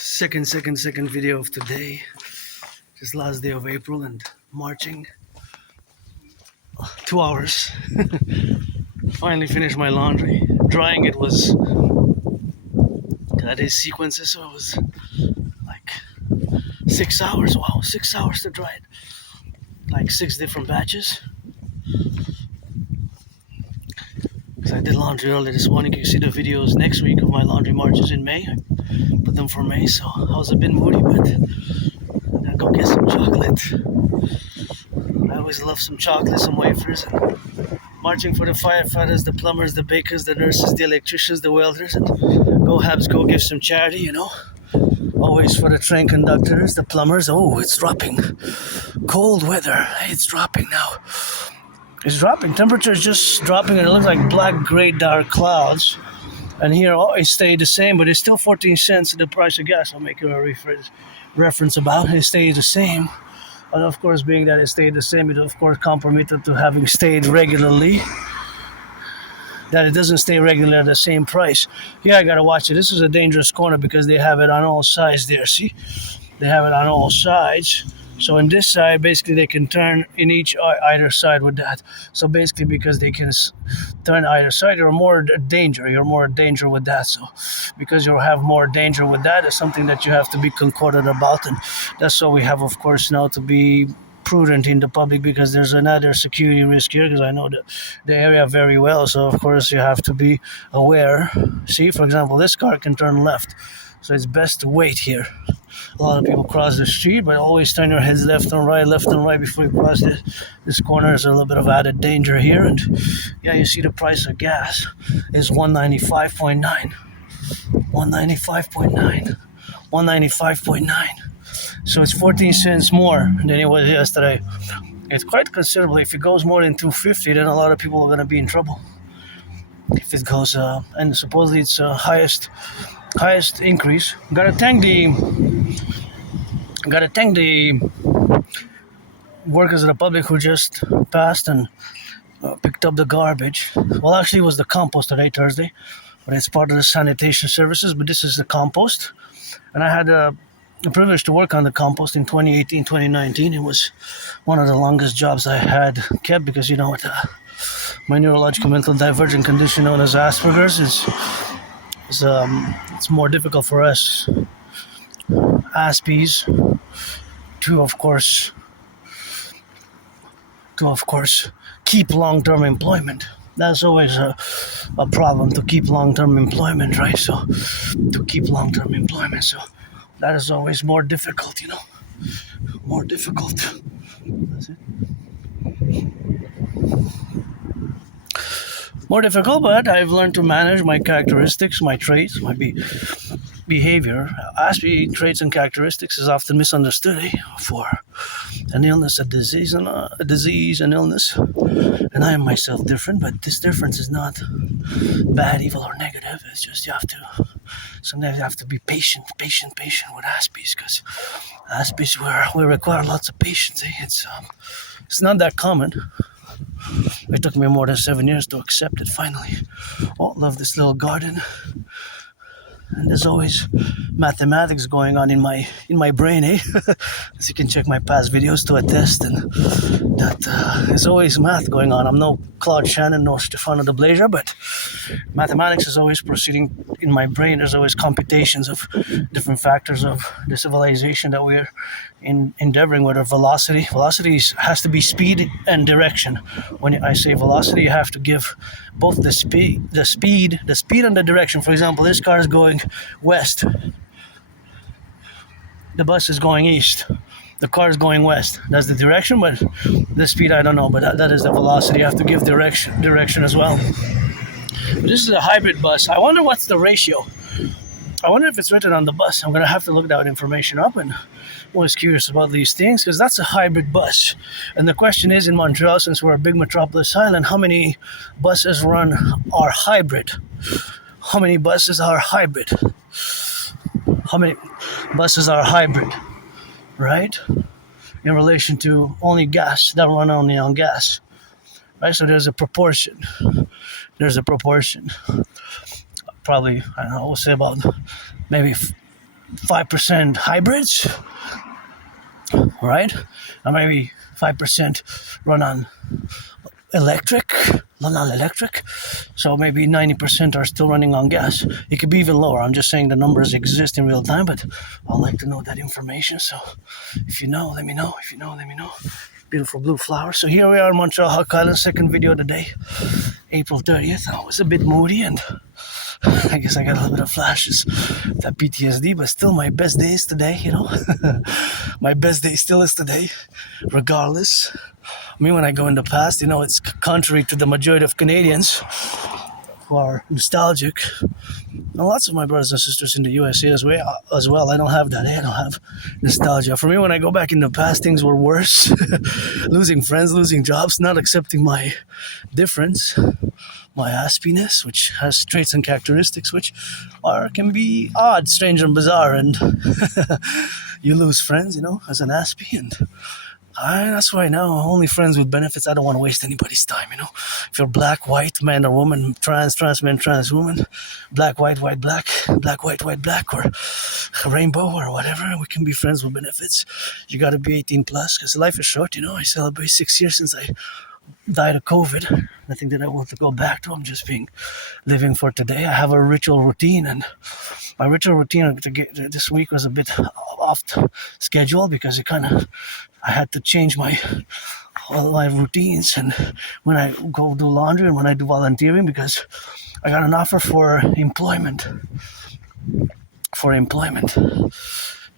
Second video of today. Just last day of April and marching. 2 hours. Finally finished my laundry. Drying it was that is sequences, so it was like 6 hours. Wow, 6 hours to dry it. Like 6 different batches. Because I did laundry early this morning. You see the videos next week of my laundry marches in May. I put them for May, so I was a bit moody, but I'm gonna go get some chocolate. I always love some chocolate, some wafers. And marching for the firefighters, the plumbers, the bakers, the nurses, the electricians, the welders, and go Habs, go give some charity, you know. Always for the train conductors, the plumbers. Oh, it's dropping. Cold weather. It's dropping now. It's dropping. Temperature is just dropping, and it looks like black, gray, dark clouds. And here, it stayed the same, but it's still 14 cents the price of gas. I'll make a reference about it. Stayed the same. And of course, being that it stayed the same, it of course compromised to having stayed regularly. That it doesn't stay regular at the same price. Here, I gotta watch it. This is a dangerous corner because they have it on all sides there. See? They have it on all sides. So in this side, basically they can turn in either side with that. So basically because they can turn either side, you're more danger. You're more danger with that. So because you have more danger with that, it's something that you have to be concordant about. And that's why we have, of course, now to be prudent in the public, because there's another security risk here, because I know the area very well. So of course you have to be aware. See, for example, this car can turn left. So it's best to wait here. A lot of people cross the street, but always turn your heads left and right before you cross this corner. There's a little bit of added danger here. And yeah, you see the price of gas is $195.9. $195.9. $195.9. So it's 14 cents more than it was yesterday. It's quite considerable. If it goes more than $2.50, then a lot of people are going to be in trouble. If it goes, and supposedly it's highest increase. Gotta thank the workers of the Publik who just passed and picked up the garbage. Well, actually it was the compost today, Thursday, but it's part of the sanitation services, but this is the compost. And I had the privilege to work on the compost in 2018, 2019. It was one of the longest jobs I had kept, because you know what, my neurological mental divergent condition known as Asperger's it's more difficult for us Aspies to of course keep long-term employment. That's always a problem, to keep long-term employment, right? So to keep long-term employment, so that is always more difficult, you know, more difficult. That's it. More difficult, but I've learned to manage my characteristics, my traits, my behavior. Aspie traits and characteristics is often misunderstood for an illness, a disease, an illness. And I am myself different, but this difference is not bad, evil, or negative. It's just sometimes you have to be patient with Aspies, because Aspies we require lots of patience. It's not that common. It took me more than 7 years to accept it finally. Oh, love this little garden. And there's always mathematics going on in my brain, eh? As you can check my past videos to attest, and that there's always math going on. I'm no Claude Shannon nor Stefano de Blazer, but mathematics is always proceeding in my brain. There's always computations of different factors of the civilization that we're endeavoring with. Our velocity has to be speed and direction. When I say velocity, you have to give both the speed and the direction. For example, this car is going west, the bus is going east, the car is going west. That's the direction, but the speed I don't know, but that is the velocity. You have to give direction as well. But this is a hybrid bus. I wonder what's the ratio. I wonder if it's written on the bus. I'm gonna have to look that information up, and I'm always curious about these things, because that's a hybrid bus. And the question is, in Montreal, since we're a big metropolis island, how many buses are hybrid? How many buses are hybrid? How many buses are hybrid, right? In relation to only gas, that run only on gas, right? So there's a proportion. Probably, I don't know, we'll say about maybe 5% hybrids, right? And maybe 5% run on electric, so maybe 90% are still running on gas. It could be even lower. I'm just saying the numbers exist in real time, but I'd like to know that information. So if you know, let me know. If you know, let me know. Beautiful blue flowers. So here we are in Montreal, Hawk Island, second video of the day, April 30th. I was a bit moody and I guess I got a little bit of flashes of that PTSD, but still my best day is today, you know. My best day still is today, regardless. Me, when I go in the past, you know, it's contrary to the majority of Canadians who are nostalgic. And lots of my brothers and sisters in the USA as well. I don't have that. I don't have nostalgia. For me, when I go back in the past, things were worse. Losing friends, losing jobs, not accepting my difference, my aspiesque, which has traits and characteristics which can be odd, strange, and bizarre. And you lose friends, you know, as an aspie, and that's why now only friends with benefits. I don't want to waste anybody's time, you know. If you're black, white, man or woman, trans man, trans woman, black, white, black, black, white, black, or rainbow or whatever, we can be friends with benefits. You got to be 18 plus because life is short, you know. I celebrate 6 years since I died of COVID. Nothing that I want to go back to. I'm just living for today. I have a ritual routine, and my ritual routine this week was a bit off schedule because I had to change all my routines, and when I go do laundry and when I do volunteering, because I got an offer for employment,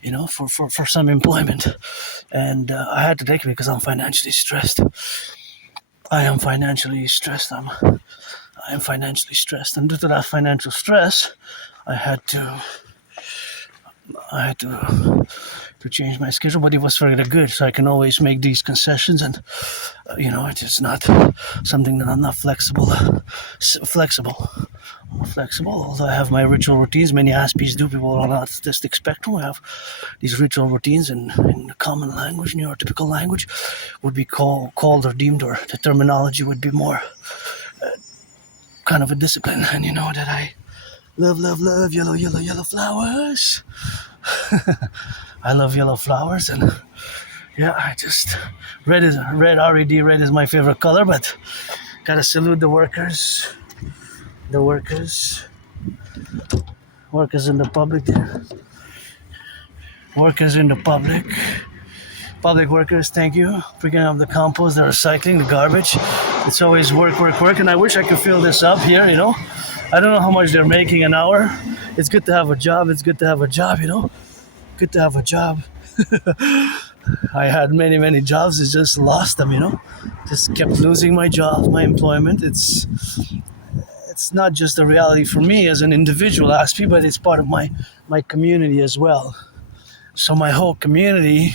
you know, for some employment, and I had to take it because I'm financially stressed. I am financially stressed, and due to that financial stress, I had to change my schedule, but it was for the good, so I can always make these concessions, and you know, it's not something that I'm not flexible. Although I have my ritual routines. Many Aspies do. People on the autistic spectrum have these ritual routines, and in the common language, neurotypical language, would be called or deemed, or the terminology would be more kind of a discipline. And you know that I love yellow flowers. I love yellow flowers, and yeah, I just red is my favorite color, but gotta salute the workers in the public there. Workers in the public workers, thank you. Picking up the compost, the recycling, the garbage. It's always work, and I wish I could fill this up here, you know. I don't know how much they're making an hour. It's good to have a job, you know. Good to have a job. I had many jobs, I just lost them, you know. Just kept losing my job, my employment. It's not just a reality for me as an individual Aspie, but it's part of my community as well. So my whole community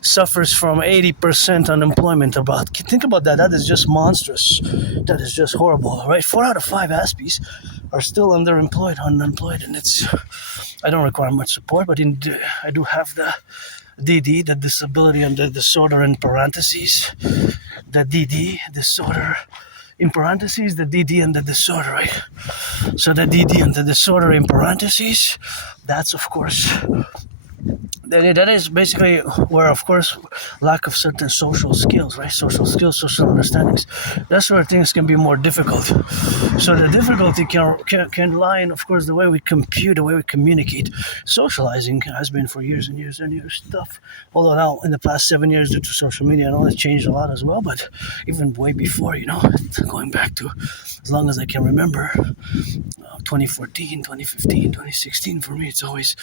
suffers from 80% unemployment. Think about that. That is just monstrous. That is just horrible, right? 4 out of 5 Aspies are still unemployed, and I don't require much support, but I do have the dedie, the disability and the disorder in parentheses, the dedie, disorder in parentheses, the dedie and the disorder, right? So the dedie and the disorder in parentheses, that's of course, that is basically where, of course, lack of certain social skills, right? Social skills, social understandings. That's where things can be more difficult. So the difficulty can lie in, of course, the way we compute, the way we communicate. Socializing has been for years and years tough. Although now, in the past 7 years, due to social media, I know it's changed a lot as well. But even way before, you know, going back to as long as I can remember, 2014, 2015, 2016, for me, it's always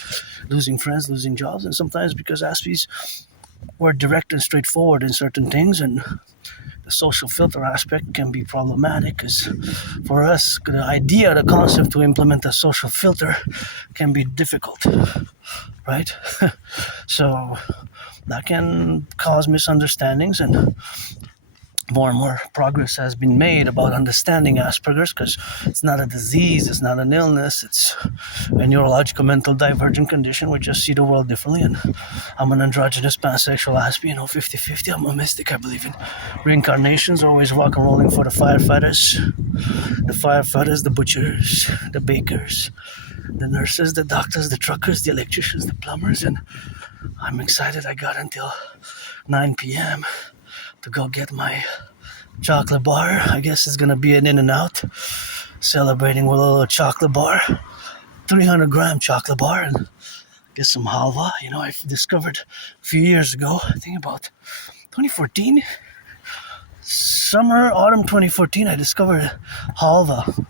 losing friends, losing jobs, and sometimes because Aspies were direct and straightforward in certain things, and the social filter aspect can be problematic, because for us, the concept to implement a social filter can be difficult, right? So that can cause misunderstandings, and more and more progress has been made about understanding Asperger's, because it's not a disease, it's not an illness, it's a neurological mental divergent condition. We just see the world differently. And I'm an androgynous pansexual aspie, 50-50. I'm a mystic. I believe in reincarnations, always rock and rolling for the firefighters, the butchers, the bakers, the nurses, the doctors, the truckers, the electricians, the plumbers. And I'm excited. I got until 9 p.m. to go get my chocolate bar. I guess it's gonna be an In-N-Out, celebrating with a little chocolate bar, 300-gram chocolate bar, and get some halva. I discovered a few years ago, I think about 2014, autumn 2014, I discovered halva.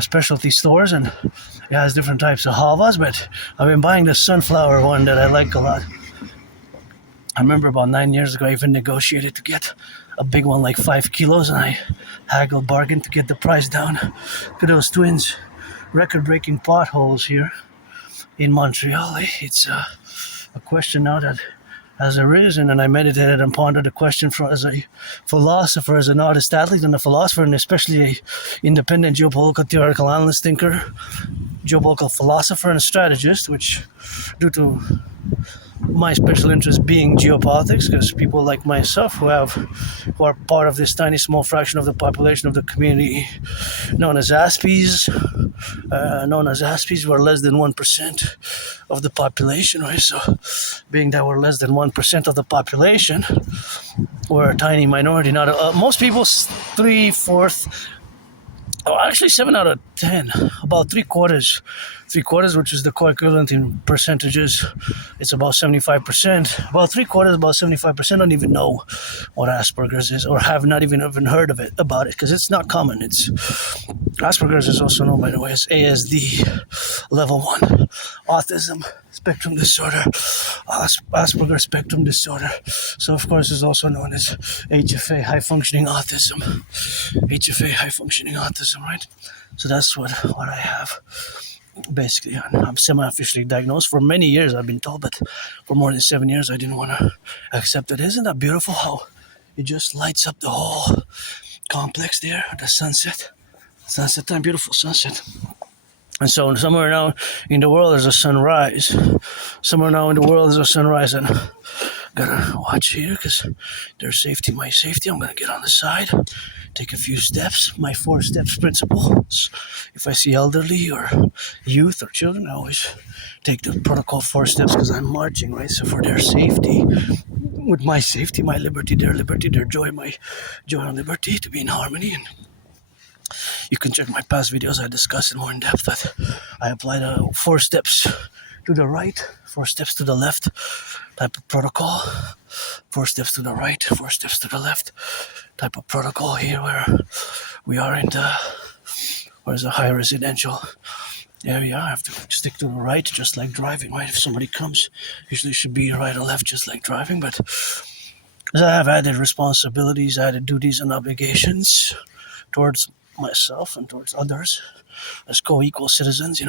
Specialty stores, and it has different types of halvas, but I've been buying the sunflower one that I like a lot. I remember about 9 years ago, I even negotiated to get a big one, like 5 kilos, and I haggled bargain to get the price down. Look at those twins, record-breaking potholes here in Montreal. It's a question now that has arisen, and I meditated and pondered the question as a philosopher, as an artist athlete, and a philosopher, and especially a independent geopolitical theoretical analyst, thinker, geopolitical philosopher, and a strategist, which, due to my special interest being geopolitics, because people like myself who are part of this tiny small fraction of the population of the community known as Aspiesque, we're less than 1% of the population, right? So being that we're less than 1% of the population, we're a tiny minority. Not most people, 7 out of 10, about three quarters, which is the co-equivalent in percentages. It's about 75%. About three quarters, about 75% don't even know what Asperger's is, or have not even heard about it, because it's not common. Asperger's is also known, by the way, as ASD, level 1, autism spectrum disorder, Asperger spectrum disorder. So of course it's also known as HFA, high functioning autism. Right? So that's what I have. Basically, I'm semi-officially diagnosed. For many years I've been told, but for more than 7 years I didn't want to accept it. Isn't that beautiful how it just lights up the whole complex there, the sunset time, beautiful sunset. And so somewhere now in the world there's a sunrise. And gotta watch here because their safety, my safety. I'm gonna get on the side, take a few steps, my 4 steps principle. If I see elderly or youth or children, I always take the protocol 4 steps because I'm marching, right? So for their safety, with my safety, my liberty, their joy, my joy and liberty, to be in harmony. And you can check my past videos, I discuss it more in depth, but I applied 4 steps to the right, 4 steps to the left type of protocol, 4 steps to the right, 4 steps to the left type of protocol here, where we are in where's a high residential area. I have to stick to the right, just like driving, right? If somebody comes, usually should be right or left, just like driving, but as I have added responsibilities, added duties and obligations towards myself and towards others as co-equal citizens,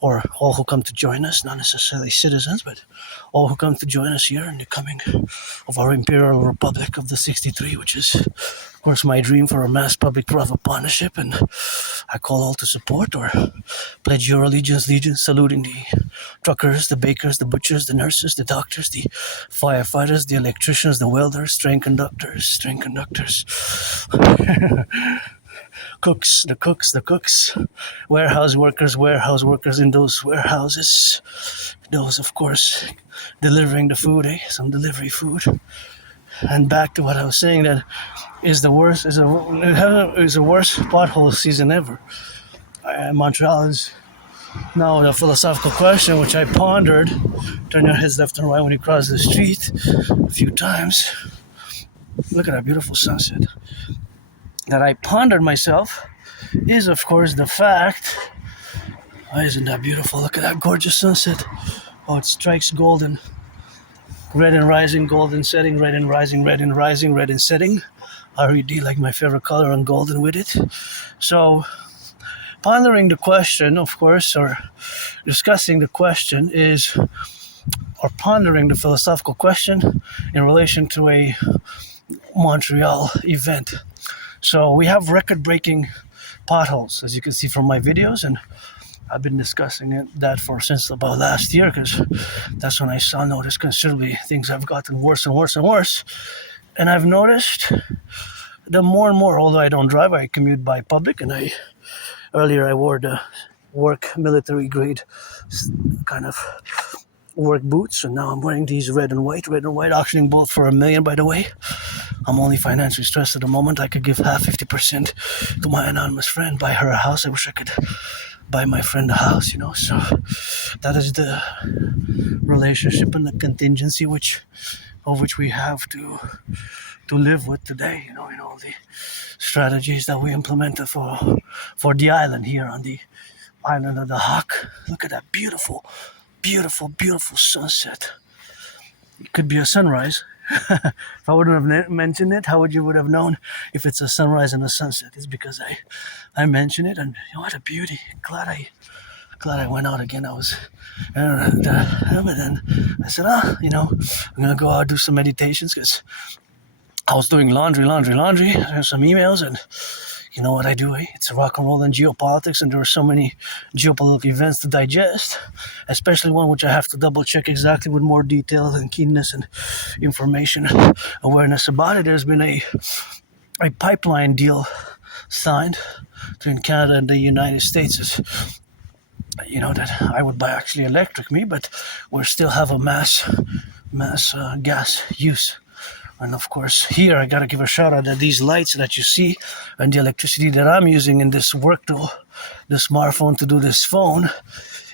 or all who come to join us, not necessarily citizens, but all who come to join us here in the coming of our Imperial Republic of the 63, which is, of course, my dream for a mass public private partnership. And I call all to support or pledge your allegiance, saluting the truckers, the bakers, the butchers, the nurses, the doctors, the firefighters, the electricians, the welders, train conductors, the cooks, warehouse workers in those warehouses, those, of course, delivering the food, some delivery food. And back to what I was saying, that is the worst pothole season ever. Montreal is now the philosophical question, which I pondered. Turn your heads left and right when you cross the street a few times. Look at that beautiful sunset. That I pondered myself is, of course, the fact. Isn't that beautiful? Look at that gorgeous sunset. Oh, it strikes golden. Red and rising, golden setting, red and rising, red and rising, red and setting. RED, like my favorite color, and golden with it. So, pondering the question, of course, or discussing the question or pondering the philosophical question in relation to a Montreal event. So we have record-breaking potholes, as you can see from my videos, and I've been discussing that since about last year, because that's when I noticed considerably things have gotten worse and worse and worse. And I've noticed the more and more, although I don't drive, I commute by Publik, and earlier I wore the work military grade kind of work boots, and now I'm wearing these red and white, auctioning both for $1 million, by the way. I'm only financially stressed at the moment. I could give half, 50% to my anonymous friend, buy her a house. I wish I could buy my friend a house, so that is the relationship and the contingency of which we have to live with today, in all the strategies that we implemented for the island here on the island of the Hawk. Look at that beautiful, beautiful, beautiful sunset. It could be a sunrise. If I wouldn't have mentioned it, how would you have known if it's a sunrise and a sunset? It's because I mentioned it, and what a beauty. Glad I went out again. But then I said, I'm gonna go out do some meditations, because I was doing laundry, there's some emails, and you know what I do, eh? It's rock and roll and geopolitics, and there are so many geopolitical events to digest, especially one which I have to double check exactly with more detail and keenness and information awareness about it. There's been a pipeline deal signed between Canada and the United States. That I would buy actually electric me, but we still have a mass gas use. And of course, here I gotta give a shout out that these lights that you see and the electricity that I'm using in this work tool, the smartphone to do this phone,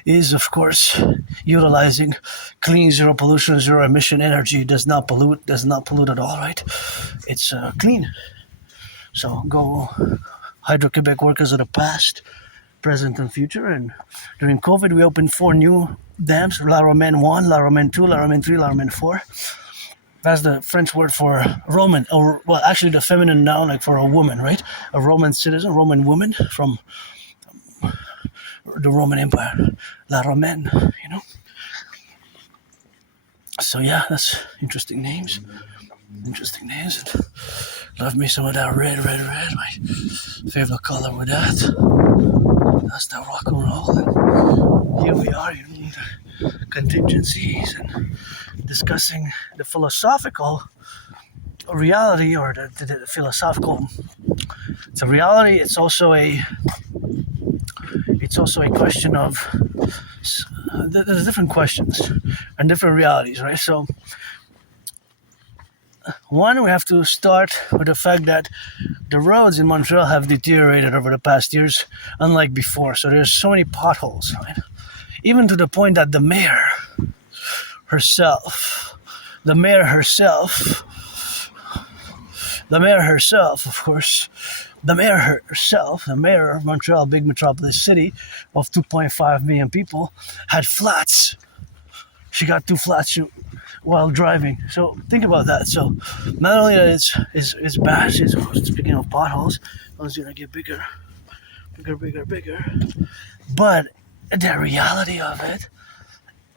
is of course utilizing clean, zero pollution, zero emission energy. Does not pollute at all, right? It's clean. So go Hydro-Quebec workers of the past, present and future. And during COVID, we opened 4 new dams: La Romaine 1, La Romaine 2, La Romaine 3, La Romaine 4. That's the French word for Roman, or well, actually the feminine noun, like for a woman, right? A Roman citizen, Roman woman from the Roman Empire, La Romaine, So yeah, that's interesting names. And love me some of that red. My favorite color with that. That's that rock and roll. And here we are, the contingencies and discussing the philosophical reality, or the philosophical. It's a reality. It's also a question of there's different questions and different realities, right? So one, we have to start with the fact that the roads in Montreal have deteriorated over the past years, unlike before. So there's so many potholes, right? Even to the point that the mayor herself, the mayor of Montreal, big metropolis city of 2.5 million people, had flats. She got 2 flats while driving. So think about that. So not only that it's bad, speaking of potholes, it's gonna get bigger, but the reality of it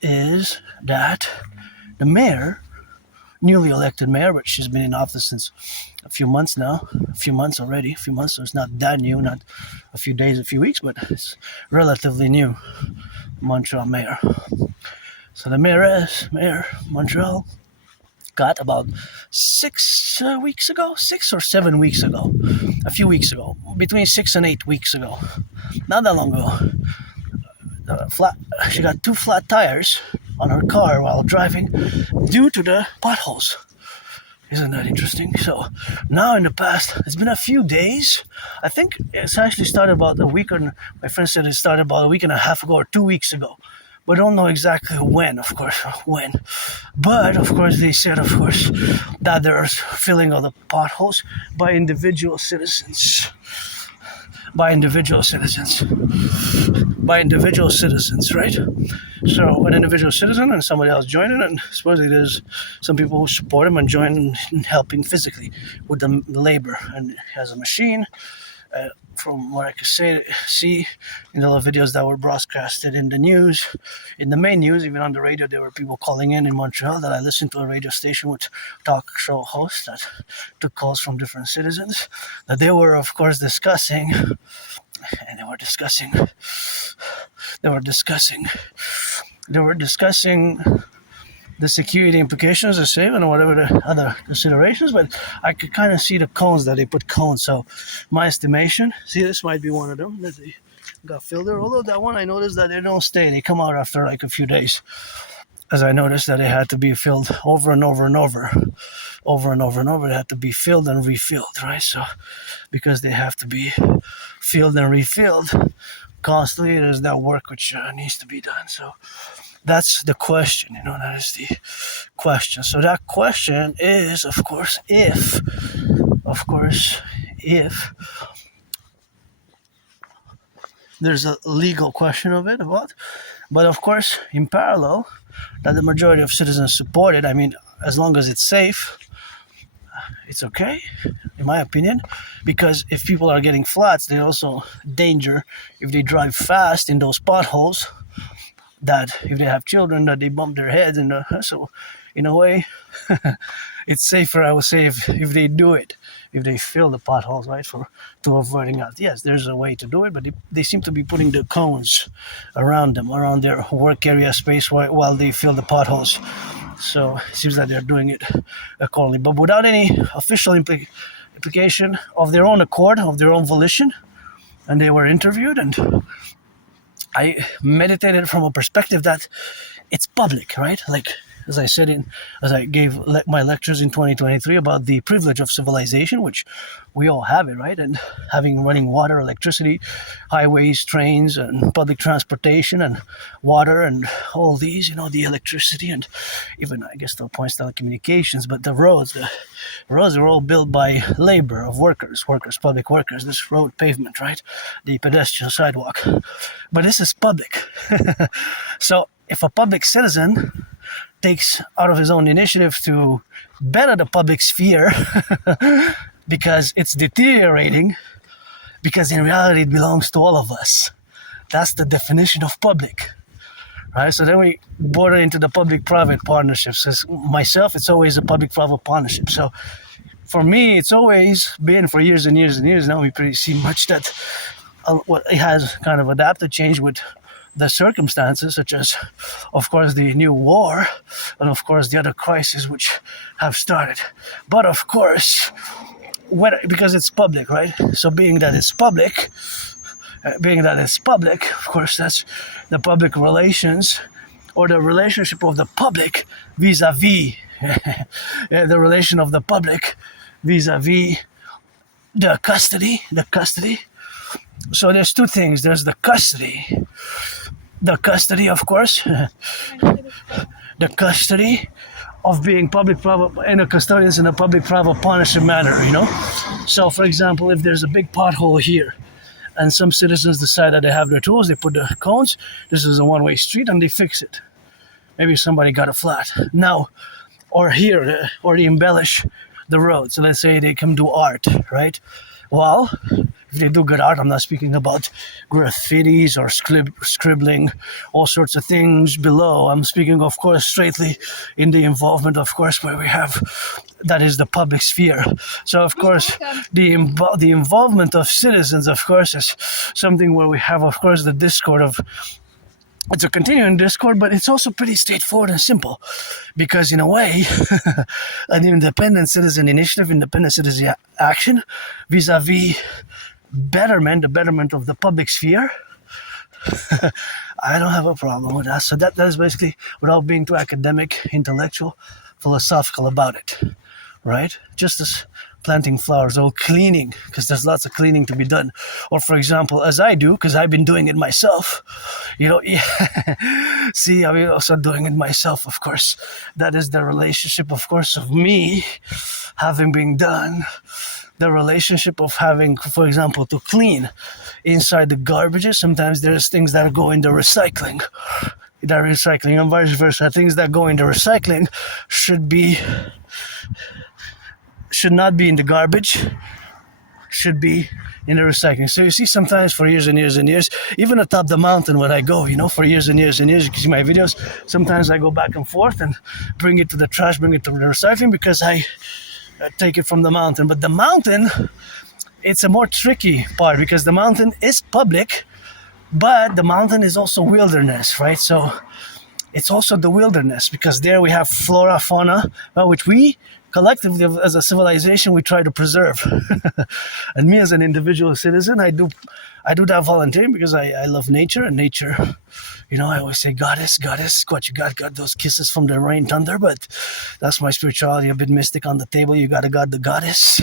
is that the mayor, newly elected mayor, but she's been in office since a few months, so it's not that new, not a few days, a few weeks, but it's relatively new, Montreal mayor. So the mayor Montreal got about 6 or 7 weeks ago, a few weeks ago, between 6 and 8 weeks ago, not that long ago. She got 2 flat tires on her car while driving due to the potholes. Isn't that interesting? So now in the past, it's been a few days. I think it's actually started about a week, or my friend said it started about a week and a half ago or 2 weeks ago. We don't know exactly when. But, of course, they said, that they're filling all the potholes by individual citizens, right? So an individual citizen and somebody else joining, and supposedly there's some people who support him and join in helping physically with the labor. And he has a machine, From what I could see in the videos that were broadcasted in the news, in the main news, even on the radio, there were people calling in Montreal that I listened to a radio station with talk show hosts that took calls from different citizens, that they were, of course, discussing the security implications of SAVE and whatever the other considerations, but I could kind of see the cones that they put cones. So my estimation, see, this might be one of them that they got filled there. Although that one, I noticed that they don't stay. They come out after like a few days. As I noticed that they had to be filled over and over and over. They had to be filled and refilled, right? So because they have to be filled and refilled constantly, there's that work which needs to be done. So that's the question, that is the question. So that question is, of course, if there's a legal question of it, but of course, in parallel, that the majority of citizens support it. I mean, as long as it's safe, it's okay, in my opinion, because if people are getting flats, there's also danger if they drive fast in those potholes, that if they have children, that they bump their heads, and so in a way it's safer, I would say, if they do it, if they fill the potholes, right, to avoiding that. Yes, there's a way to do it, but they seem to be putting the cones around their work area space while they fill the potholes. So it seems that they're doing it accordingly, but without any official implication, of their own accord, of their own volition. And they were interviewed, and I meditated from a perspective that it's public, right? Like, as I said, as I gave my lectures in 2023 about the privilege of civilization, which we all have it, right? And having running water, electricity, highways, trains, and public transportation, and water, and all these, the electricity, and even, I guess, to points telecommunications, but the roads are all built by labor of workers, public workers, this road pavement, right? The pedestrian sidewalk. But this is public. So if a public citizen takes out of his own initiative to better the public sphere because it's deteriorating, because in reality it belongs to all of us. That's the definition of public, right? So then we border into the public-private partnerships. As myself, it's always a public-private partnership. So for me, it's always been for years and years and years now. We pretty see much that it has kind of adapted, changed with the circumstances, such as, of course, the new war, and of course the other crises which have started. But of course, because it's public, right? So being that it's public, of course, that's the public relations, or the relationship of the public vis-a-vis the relation of the public vis-a-vis the custody. So there's two things. There's the custody, of course, the custody of being public-private and the custodians in a public-private partnership manner, So, for example, if there's a big pothole here, and some citizens decide that they have their tools, they put the cones, this is a one-way street, and they fix it. Maybe somebody got a flat. Now, or they embellish the road. So let's say they come do art, right? Well, if they do good art, I'm not speaking about graffitis or scribbling, all sorts of things below. I'm speaking, of course, straightly in the involvement, of course, where we have, that is the public sphere. So, of course, the involvement of citizens, of course, is something where we have, of course, the discord of, it's a continuing discord, but it's also pretty straightforward and simple, because in a way, an independent citizen initiative, independent citizen action, vis-a-vis the betterment of the public sphere, I don't have a problem with that. So that is basically, without being too academic, intellectual, philosophical about it, right? Just as planting flowers or cleaning, because there's lots of cleaning to be done. Or for example, as I do, because I've been doing it myself, see, I've been also doing it myself, of course. That is the relationship, of course, of me having been done, the relationship of having, for example, to clean inside the garbages. Sometimes there's things that go into recycling, and vice versa. Things that go into recycling should not be in the garbage, should be in the recycling. So you see sometimes for years and years and years, even atop the mountain when I go, for years and years and years, you can see my videos, sometimes I go back and forth and bring it to the trash, bring it to the recycling because I take it from the mountain. But the mountain, it's a more tricky part because the mountain is public, but the mountain is also wilderness, right? So it's also the wilderness because there we have flora, fauna, which we collectively as a civilization we try to preserve. And me as an individual citizen, I do that volunteering because I love nature, and nature, I always say goddess, what you got those kisses from the rain thunder, but that's my spirituality, a bit mystic on the table. You gotta got the goddess,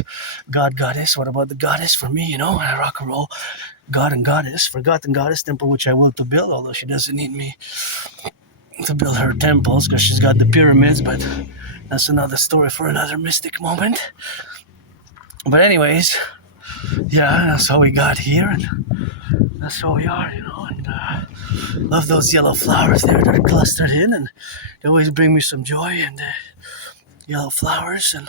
goddess. What about the goddess for me? I rock and roll. God and goddess, forgotten goddess, temple which I will to build, although she doesn't need me to build her temples because she's got the pyramids, but that's another story for another mystic moment. But anyways, yeah, that's how we got here, and that's how we are, and love those yellow flowers there that are clustered in, and they always bring me some joy, and yellow flowers, and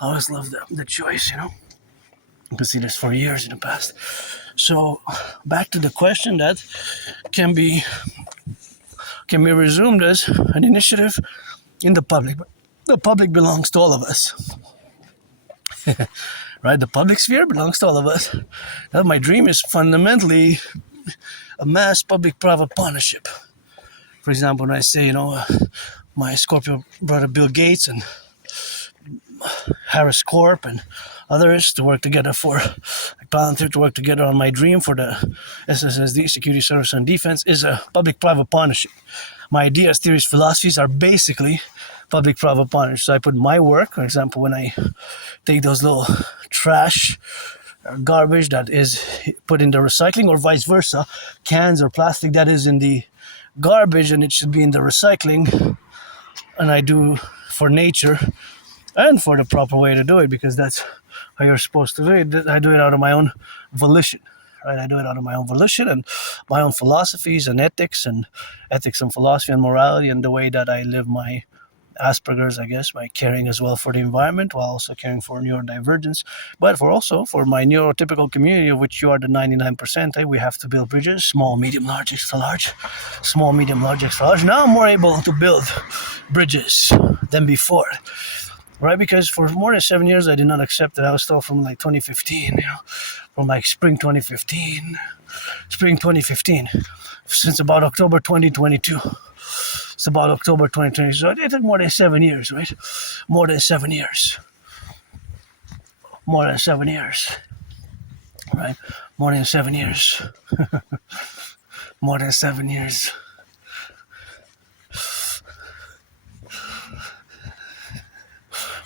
I always love the choice, You can see this for years in the past. So back to the question that can be resumed as an initiative in the public. But the public belongs to all of us. Right? The public sphere belongs to all of us. Now, my dream is fundamentally a mass public-private partnership. For example, when I say, my Scorpio brother Bill Gates and Harris Corp and others to work together to work together on my dream for the SSSD, Security, Service, and Defense, is a public-private partnership. My ideas, theories, philosophies are basically public-private partnerships. So I put my work, for example, when I take those little trash garbage that is put in the recycling, or vice versa, cans or plastic that is in the garbage and it should be in the recycling, and I do for nature and for the proper way to do it, because that's how you're supposed to do it. I do it out of my own volition, right? I do it out of my own volition and my own philosophies and ethics and philosophy and morality, and the way that I live my Asperger's, I guess, by caring as well for the environment while also caring for neurodivergence, but for my neurotypical community, of which you are the 99%. We have to build bridges, small, medium, large, extra large, small, medium, large, extra large. Now I'm more able to build bridges than before. Right, because for more than 7 years I did not accept it. I was still from 2015, from spring 2015, since about October 2022. It's about October 2020. So it took more than 7 years, right? More than 7 years. Right? More than 7 years. More than 7 years.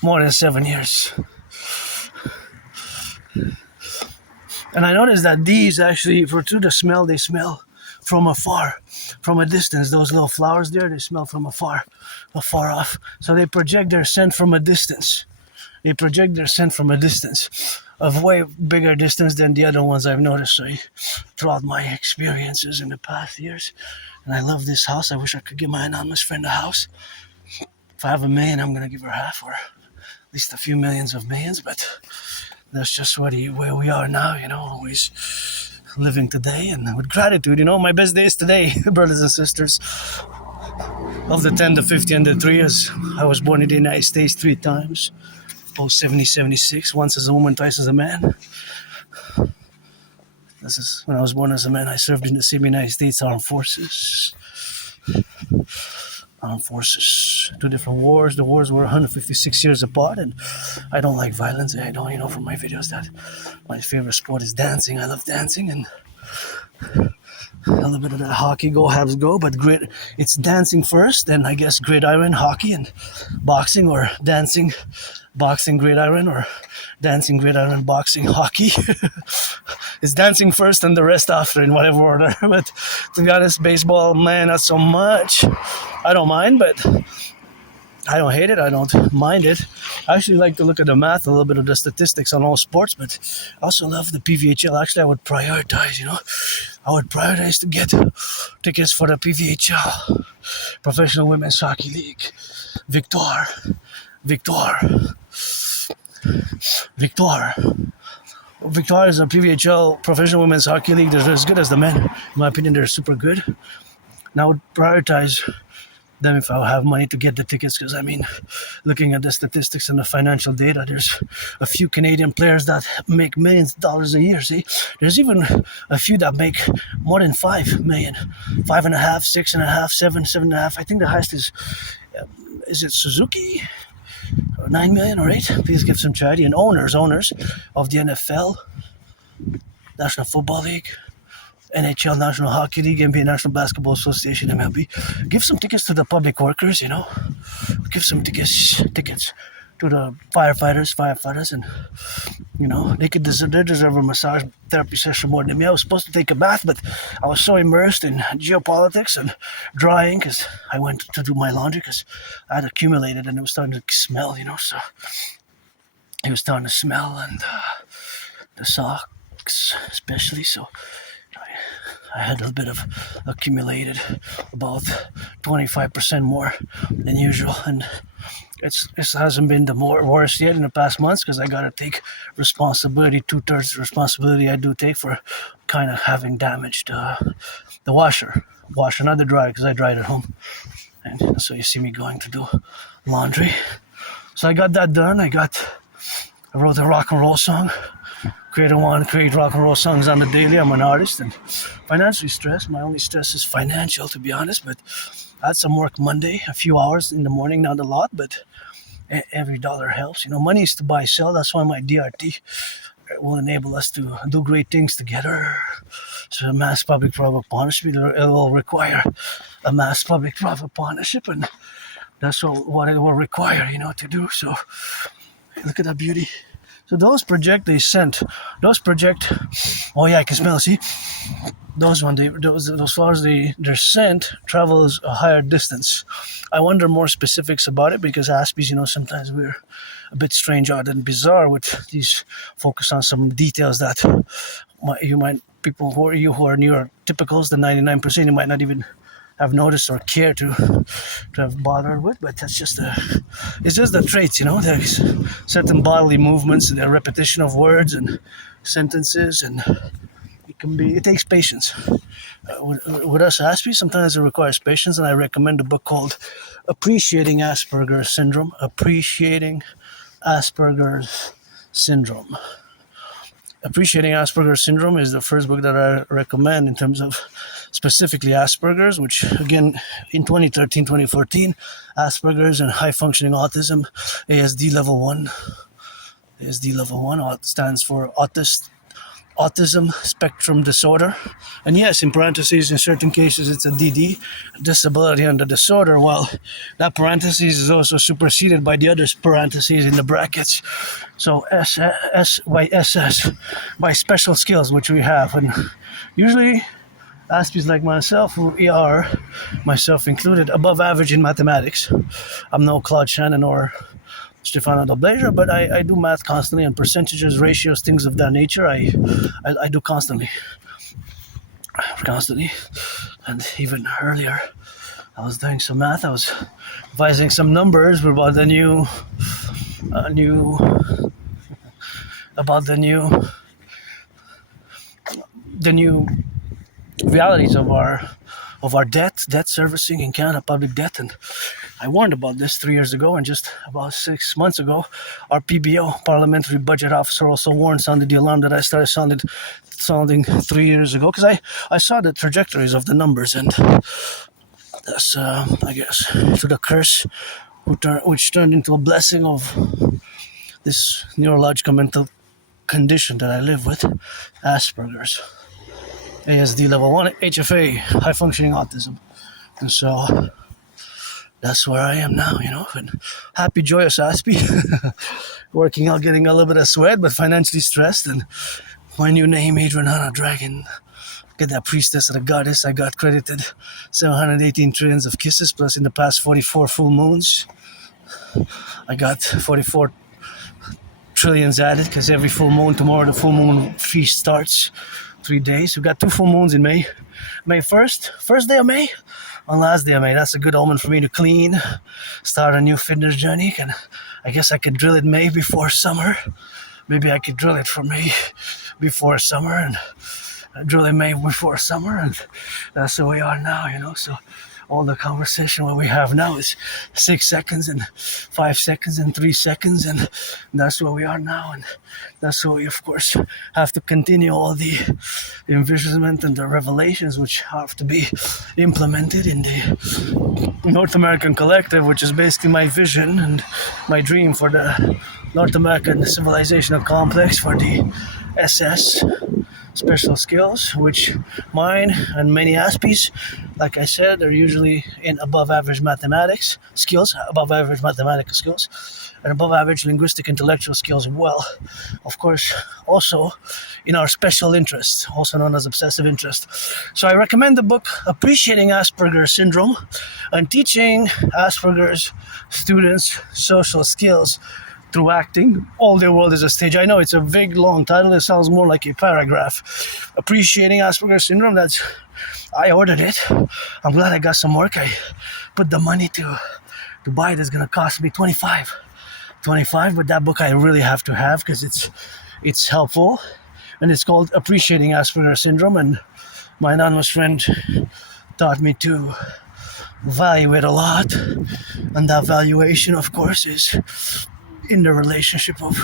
More than 7 years. And I noticed that these actually, through the smell, they smell from afar, from a distance. Those little flowers there, they smell from afar off. So they project their scent from a distance. Of way bigger distance than the other ones I've noticed throughout my experiences in the past years. And I love this house. I wish I could give my anonymous friend a house. If I have $1 million, I'm going to give her half, or at least a few millions of millions, but that's just where we are now, always living today and with gratitude. My best day is today, brothers and sisters. Of the 10, the 50, and the 3 years, I was born in the United States 3 times, both 70, 76, once as a woman, twice as a man. This is when I was born as a man. I served in the United States Armed Forces. 2 different wars. The wars were 156 years apart, and I don't like violence. I don't, from my videos, that my favorite sport is dancing. I love dancing, and a little bit of that hockey, go Habs go, but it's dancing first, then I guess gridiron, hockey, and boxing, or dancing, boxing, gridiron, or dancing, gridiron, boxing, hockey. It's dancing first and the rest after, in whatever order. But to be honest, baseball, man, not so much. I don't mind, but I don't hate it. I don't mind it. I actually like to look at the math, a little bit of the statistics on all sports, but I also love the PVHL. Actually, I would prioritize, to get tickets for the PVHL, Professional Women's Hockey League. Victoire. Victoria's a PVHL Professional Women's Hockey League. They're as good as the men. In my opinion, they're super good. And I would prioritize them if I have money to get the tickets, because I mean, looking at the statistics and the financial data, there's a few Canadian players that make millions of dollars a year. See, there's even a few that make more than 5 million, 5.5, 6.5, 7.5. I think the highest is it Suzuki, or 9 million or 8. Please give some charity. And owners of the NFL, National Football League, NHL, National Hockey League, NBA, National Basketball Association, MLB. Give some tickets to the public workers, you know. Give some tickets to the firefighters, and, you know, they deserve a massage therapy session more than me. I was supposed to take a bath, but I was so immersed in geopolitics and drying, because I went to do my laundry, because I had accumulated and it was starting to smell, you know, so it was starting to smell, and the socks especially, so I had a bit of accumulated, about 25% more than usual, and it hasn't been the worst yet in the past months, because I gotta take responsibility. 2/3 responsibility I do take for kind of having damaged the washer, not the dryer, because I dried at home, and so you see me going to do laundry. So I got that done. I wrote a rock and roll song. Create rock and roll songs on the daily. I'm an artist and financially stressed. My only stress is financial, to be honest, but I had some work Monday, a few hours in the morning, not a lot, but every dollar helps. You know, money is to buy, sell. That's why my DRT will enable us to do great things together. So a mass public-private partnership, it will require a mass public-private partnership, and that's what it will require, you know, to do. So look at that beauty. So those project, oh yeah, I can smell it, see? Those flowers, their scent travels a higher distance. I wonder more specifics about it, because Aspies, you know, sometimes we're a bit strange, odd, and bizarre with these focus on some details that people who are neurotypicals, the 99%, you might not even have noticed or care to have bothered with, but it's just the traits, you know. There's certain bodily movements and the repetition of words and sentences, and it takes patience. With us Aspies, sometimes it requires patience, and I recommend a book called Appreciating Asperger's Syndrome. Appreciating Asperger's Syndrome. Appreciating Asperger's Syndrome is the first book that I recommend in terms of specifically Asperger's, which again in 2013, 2014, Asperger's and high functioning autism, ASD level 1. ASD level 1 stands for autism spectrum disorder. And yes, in parentheses, in certain cases, it's a DD, disability under disorder, while that parentheses is also superseded by the other parentheses in the brackets. So SS by special skills, which we have. And usually, Aspies like myself, who are, myself included, above average in mathematics. I'm no Claude Shannon or Stefano Del Blazer, but I do math constantly, and percentages, ratios, things of that nature, I do constantly. And even earlier, I was doing some math. I was revising some numbers about the new realities of our debt servicing in Canada, public debt. And I warned about this 3 years ago, and just about 6 months ago, our PBO, Parliamentary Budget Officer, also warned, sounded the alarm that I started sounding 3 years ago, because I saw the trajectories of the numbers, and that's, I guess, to the curse, which turned into a blessing of this neurological mental condition that I live with, Asperger's. ASD level 1, HFA, high functioning autism. And so that's where I am now, you know, and happy, joyous Aspie, working out, getting a little bit of sweat, but financially stressed. And my new name, Adrian Dragon, get that priestess of the goddess. I got credited 718 trillions of kisses, plus in the past 44 full moons, I got 44 trillions added, because every full moon, tomorrow the full moon feast starts. 3 days. We've got 2 full moons in May. May 1st, first day of May, and last day of May. That's a good omen for me to clean, start a new fitness journey. And I guess I could drill it May before summer, maybe I could drill it for May before summer and drill in May before summer, and that's where we are now, so all the conversation what we have now is 6 seconds and 5 seconds and 3 seconds, and that's where we are now, and that's where we of course have to continue all the envisionment and the revelations which have to be implemented in the North American Collective, which is basically my vision and my dream for the North American civilizational complex for the SS special skills, which mine and many Aspies, like I said, are usually in above average mathematics skills, above average mathematical skills, and above average linguistic intellectual skills as well. Of course, also in our special interests, also known as obsessive interest. So I recommend the book Appreciating Asperger's Syndrome and Teaching Asperger's Students Social Skills Through Acting. All Their World is a Stage. I know it's a big, long title. It sounds more like a paragraph. Appreciating Asperger's Syndrome, I ordered it. I'm glad I got some work. I put the money to buy it. It's going to cost me $25, but that book I really have to have because it's helpful. And it's called Appreciating Asperger's Syndrome. And my anonymous friend taught me to value it a lot. And that valuation, of course, is in the relationship of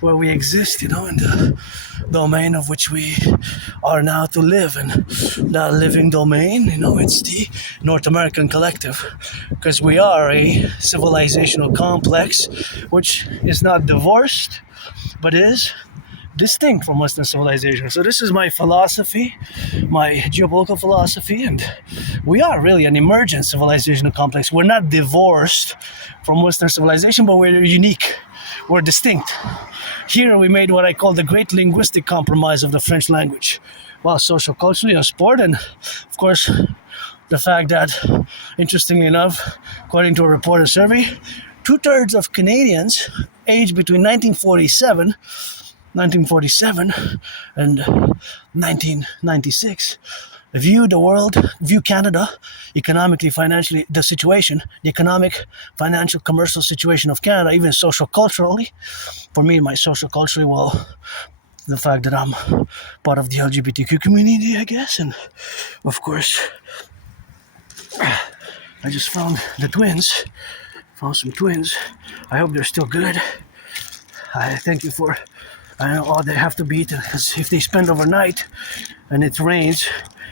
where we exist, in the domain of which we are now to live. And that living domain, it's the North American Collective, because we are a civilizational complex which is not divorced, but is distinct from Western civilization. So this is my philosophy, my geopolitical philosophy, and we are really an emergent civilizational complex. We're not divorced from Western civilization, but we're unique. We're distinct. Here we made what I call the great linguistic compromise of the French language, while social, culturally, and sport, and of course the fact that, interestingly enough, according to a reported survey, 2/3 of Canadians aged between 1947 and 1996 view Canada economically, financially, the economic, financial, commercial situation of Canada, even social, culturally. For me, my social, culturally, well, the fact that I'm part of the LGBTQ community, I guess, and of course, I just found some twins. I hope they're still good. I thank you for, I know all they have to be, because if they spend overnight and it rains,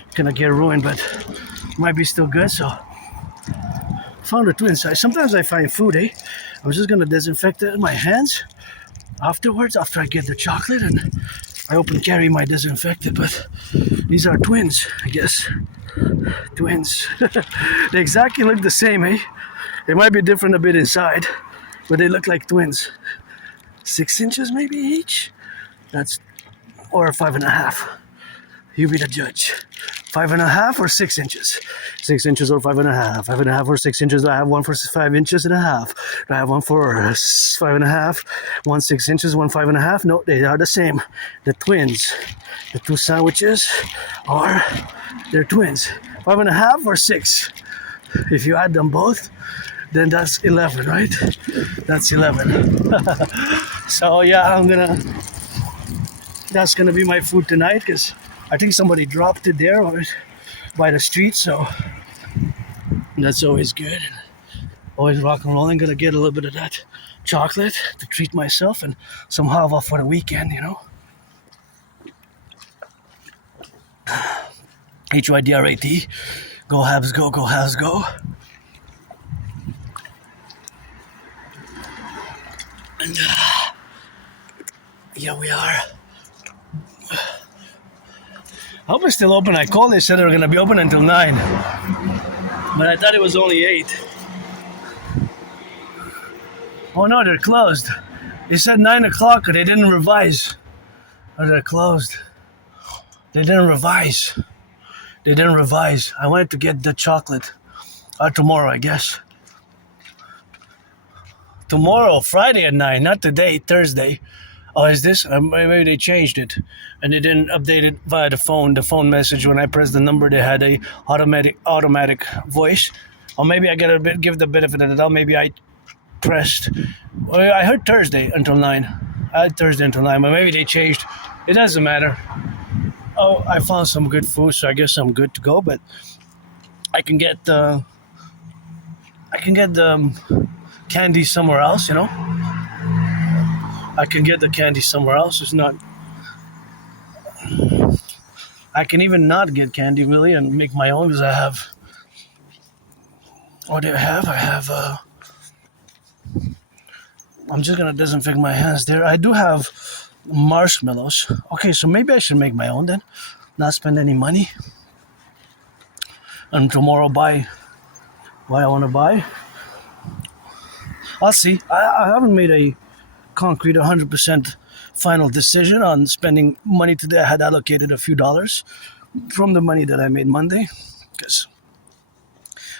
it's gonna get ruined, but might be still good. So found the twins. Sometimes I find food, I was just gonna disinfect it in my hands afterwards, after I get the chocolate, and I open carry my disinfectant, but these are twins, I guess. Twins. They exactly look the same, They might be different a bit inside, but they look like twins. 6 inches maybe each? Or 5.5. You be the judge. 5.5 or 6 inches? 6 inches or 5.5? 5.5 or 6 inches? Do I have one for 5 inches and a half? Do I have one for 5.5? 1 6 inches, 1 5.5? No, they are the same. The twins. The two sandwiches they're twins. 5.5 or 6? If you add them both, then that's 11, right? That's 11. So yeah, that's gonna be my food tonight, because I think somebody dropped it there by the street, so that's always good. Always rock and rolling. Gonna get a little bit of that chocolate to treat myself and some hava for the weekend, HYDRAT. Go Habs go, go Habs go. And yeah, we are. I hope it's still open. I called, they said they were going to be open until 9. But I thought it was only 8. Oh no, they're closed. They said 9 o'clock, but they didn't revise. Oh, they're closed. They didn't revise. I wanted to get the chocolate. Tomorrow, I guess. Tomorrow, Friday at 9, not today, Thursday. Oh, is this? Maybe they changed it. And they didn't update it via the phone message. When I pressed the number, they had a automatic voice. Or maybe I give the benefit of the doubt. Maybe I pressed. I heard Thursday until 9. I had Thursday until 9, but maybe they changed. It doesn't matter. Oh, I found some good food, so I guess I'm good to go. But I can get the candy somewhere else. You know, I can get the candy somewhere else. It's not. I can even not get candy really and make my own because I have. What do I have? I have. I'm just gonna disinfect my hands there. I do have marshmallows. Okay, so maybe I should make my own then. Not spend any money. And tomorrow buy what I want to buy. I'll see. I haven't made a concrete 100% final decision on spending money today. I had allocated a few dollars from the money that I made Monday. Because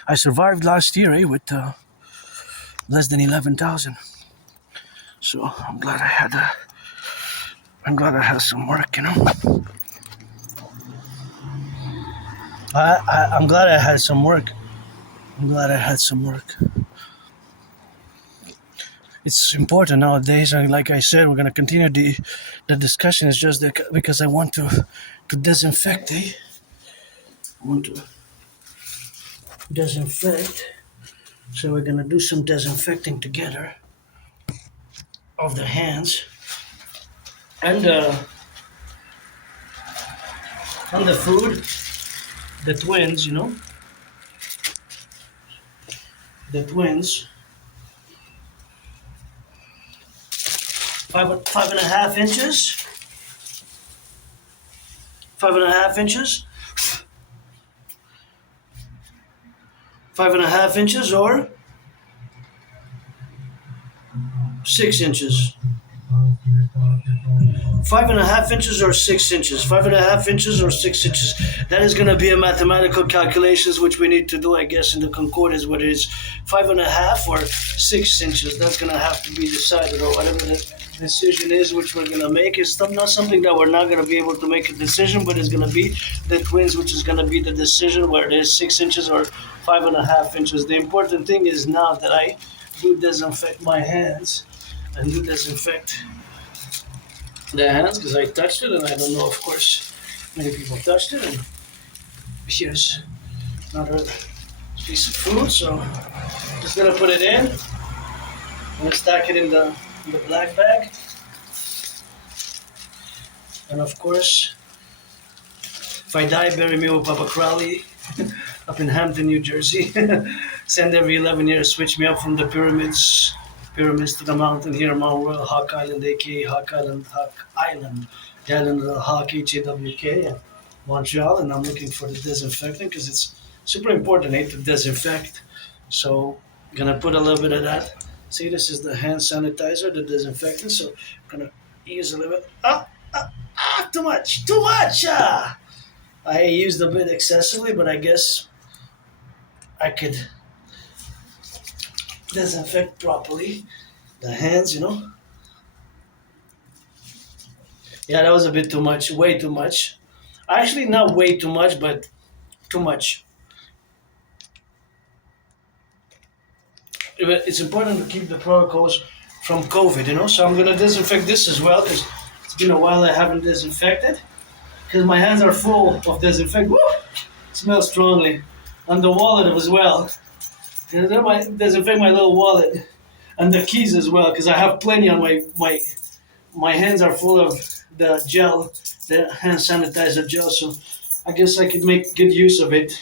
I survived last year with less than 11,000. So I'm glad I had some work, you know. I'm glad I had some work. It's important nowadays, and like I said, we're gonna continue the discussion. It's just that because I want to disinfect. I want to disinfect. So we're gonna do some disinfecting together of the hands and the food, the twins, you know, the twins. 5.5 inches. 5.5 inches. 5.5 inches or 6 inches. 5.5 inches or 6 inches. 5.5 inches or 6 inches. That is going to be a mathematical calculations which we need to do, I guess, in the concordance. Whether it's 5.5 or 6 inches, that's going to have to be decided, or whatever the decision is, which we're going to make. It's not something that we're not going to be able to make a decision, but it's going to be the twins, which is going to be the decision, where it is 6 inches or 5.5 inches. The important thing is now that I do disinfect my hands and do disinfect the hands, because I touched it, and I don't know, of course, many people touched it. And here's another piece of food, so just gonna put it in. I'm gonna stack it in the black bag, and of course, if I die, bury me with Papa Crowley up in Hampton, New Jersey. Send every 11 years, switch me up from the pyramids to the mountain here, Mount Royal, Hawk Island, aka Hawk Island, the island of the Hawk, H-A-W-K, and Montreal. And I'm looking for the disinfectant because it's super important, to disinfect. So I'm gonna put a little bit of that. See, this is the hand sanitizer, the disinfectant. So I'm gonna use a little bit. Too much. I used a bit excessively, but I guess I could disinfect properly the hands, you know. Yeah, that was a bit too much, way too much. Actually, not way too much, but too much. It's important to keep the protocols from COVID, you know. So I'm gonna disinfect this as well, because it's been a while I haven't disinfected. Because my hands are full of disinfectant. Woo! It smells strongly. And the wallet as well. And then I disinfect my little wallet and the keys as well, because I have plenty on my hands are full of the gel, the hand sanitizer gel. So I guess I could make good use of it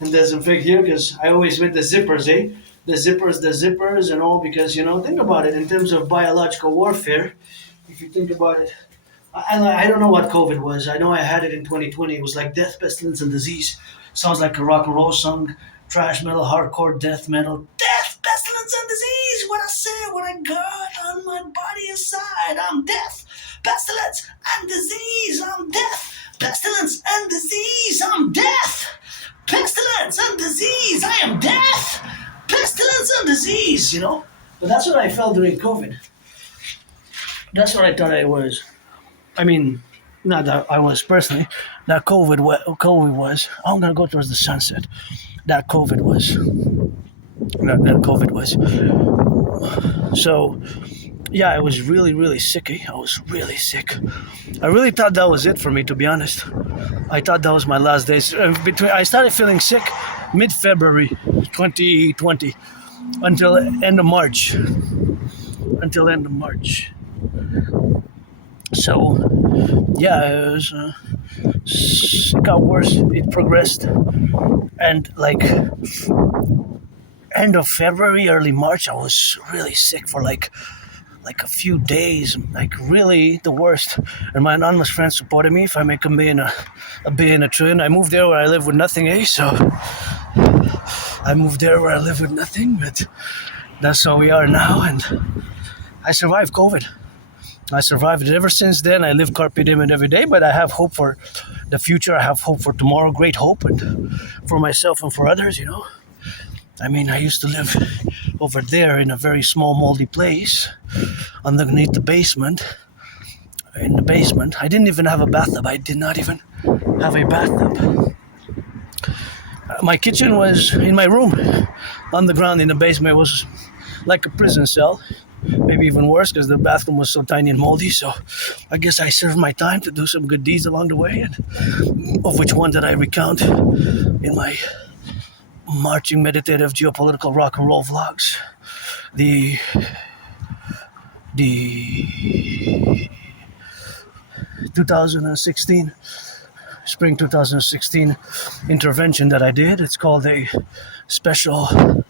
and disinfect here, because I always with the zippers, the zippers and all, because, you know, think about it in terms of biological warfare. If you think about it, I don't know what COVID was. I know I had it in 2020. It was like death, pestilence, and disease. Sounds like a rock and roll song. Trash metal, hardcore death metal. Death, pestilence, and disease. What I say, what I got on my body inside. I'm death, pestilence, and disease. I'm death, pestilence, and disease. I'm death, pestilence, and disease. I am death, pestilence, and disease. You know? But that's what I felt during COVID. That's what I thought I was. I mean, not that I was personally. That COVID was. I'm gonna go towards the sunset. That COVID was. So yeah, I was really, really sick. I was really sick. I really thought that was it for me, to be honest. I thought that was my last days. I started feeling sick mid-February 2020 until end of March. Until end of March. So, yeah, it got worse. It progressed. And like end of February, early March, I was really sick for like a few days, like really the worst. And my anonymous friends supported me. If I make a billion, a trillion, I moved there where I live with nothing, eh? So I moved there where I live with nothing, but that's how we are now. And I survived COVID. I survived it. Ever since then, I live carpe diem every day, but I have hope for the future. I have hope for tomorrow, great hope, and for myself and for others, you know. I mean, I used to live over there in a very small, moldy place underneath the basement. In the basement, I didn't even have a bathtub. I did not even have a bathtub. My kitchen was in my room, on the ground in the basement. It was like a prison cell, maybe even worse because the bathroom was so tiny and moldy. So I guess I served my time to do some good deeds along the way, and of which one that I recount in my marching meditative geopolitical rock and roll vlogs. The 2016 spring 2016 intervention that I did. It's called a special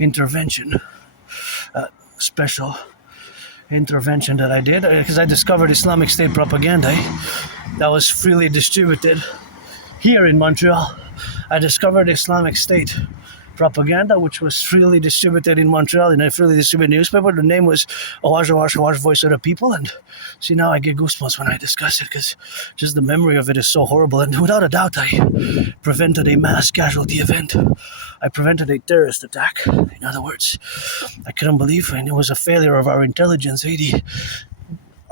intervention. Special intervention that I did because I discovered Islamic State propaganda that was freely distributed here in Montreal. I discovered Islamic State propaganda, which was freely distributed in Montreal in a freely distributed newspaper. The name was Awash Voice of the People. And see, now I get goosebumps when I discuss it because just the memory of it is so horrible. And without a doubt, I prevented a mass casualty event. I prevented a terrorist attack. In other words, I couldn't believe, and it was a failure of our intelligence, the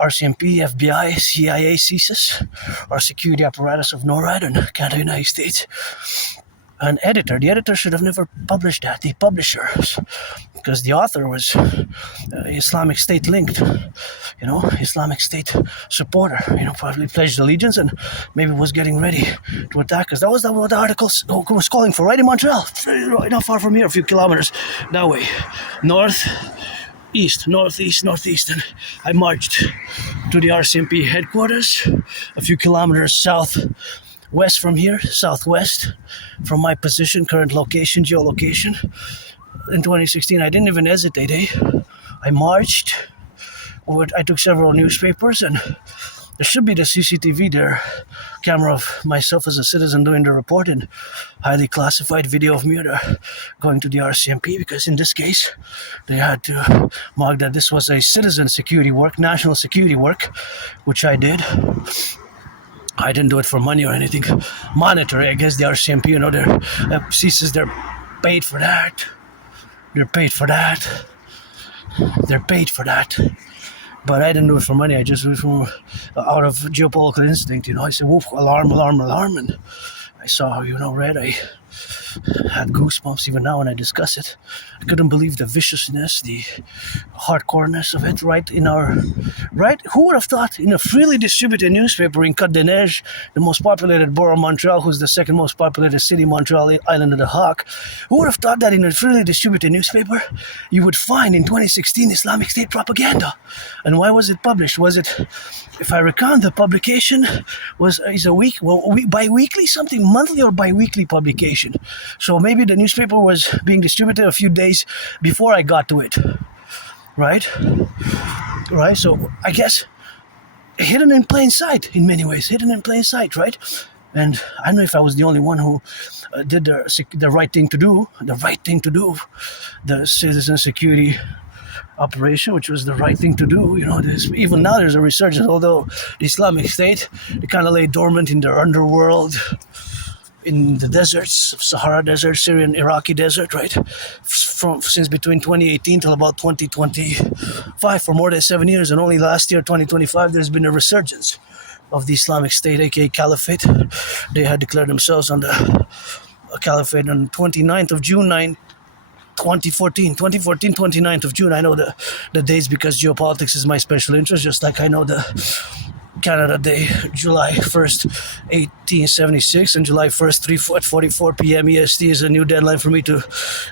RCMP, FBI, CIA, CSIS, our security apparatus of NORAD and Canada, United States. An editor. The editor should have never published that. The publisher, because the author was Islamic State linked, Islamic State supporter, probably pledged allegiance and maybe was getting ready to attack us. That was what the article was calling for, right in Montreal, not far from here, a few kilometers that way, northeast, and I marched to the RCMP headquarters, a few kilometers southwest from here, southwest from my position, current location, geolocation. In 2016, I didn't even hesitate, I marched. I took several newspapers, and there should be the CCTV there, camera of myself as a citizen doing the report, and highly classified video of me going to the RCMP, because in this case, they had to mark that this was a citizen security work, national security work, which I did. I didn't do it for money or anything. Monetary, I guess the RCMP, their CSIS, they're paid for that. They're paid for that. But I didn't do it for money. I just do it from out of geopolitical instinct. I said, woof, alarm, and I saw, red. I had goosebumps even now when I discuss it. I couldn't believe the viciousness, the hardcoreness of it, right? Who would have thought in a freely distributed newspaper in Côte-des-Neiges, the most populated borough of Montreal, who's the second most populated city, Montreal, Island of the Hawk, who would have thought that in a freely distributed newspaper, you would find in 2016 Islamic State propaganda? And why was it published? Was it, if I recount, the publication is bi-weekly, something monthly or bi-weekly publication. So maybe the newspaper was being distributed a few days before I got to it, right? So I guess hidden in plain sight in many ways, right? And I don't know if I was the only one who did the right thing to do, the citizen security operation, which was the right thing to do. Even now there's a resurgence, although the Islamic State, they kind of lay dormant in their underworld, in the deserts of Sahara Desert, Syrian, Iraqi desert, right? Since between 2018 till about 2025, for more than 7 years, and only last year, 2025, there's been a resurgence of the Islamic State, aka Caliphate. They had declared themselves on the Caliphate on 29th of June 2014, 29th of June. I know the dates because geopolitics is my special interest, just like I know the Canada Day, July 1st, 1876, and July 1st, 3:44 p.m. EST is a new deadline for me to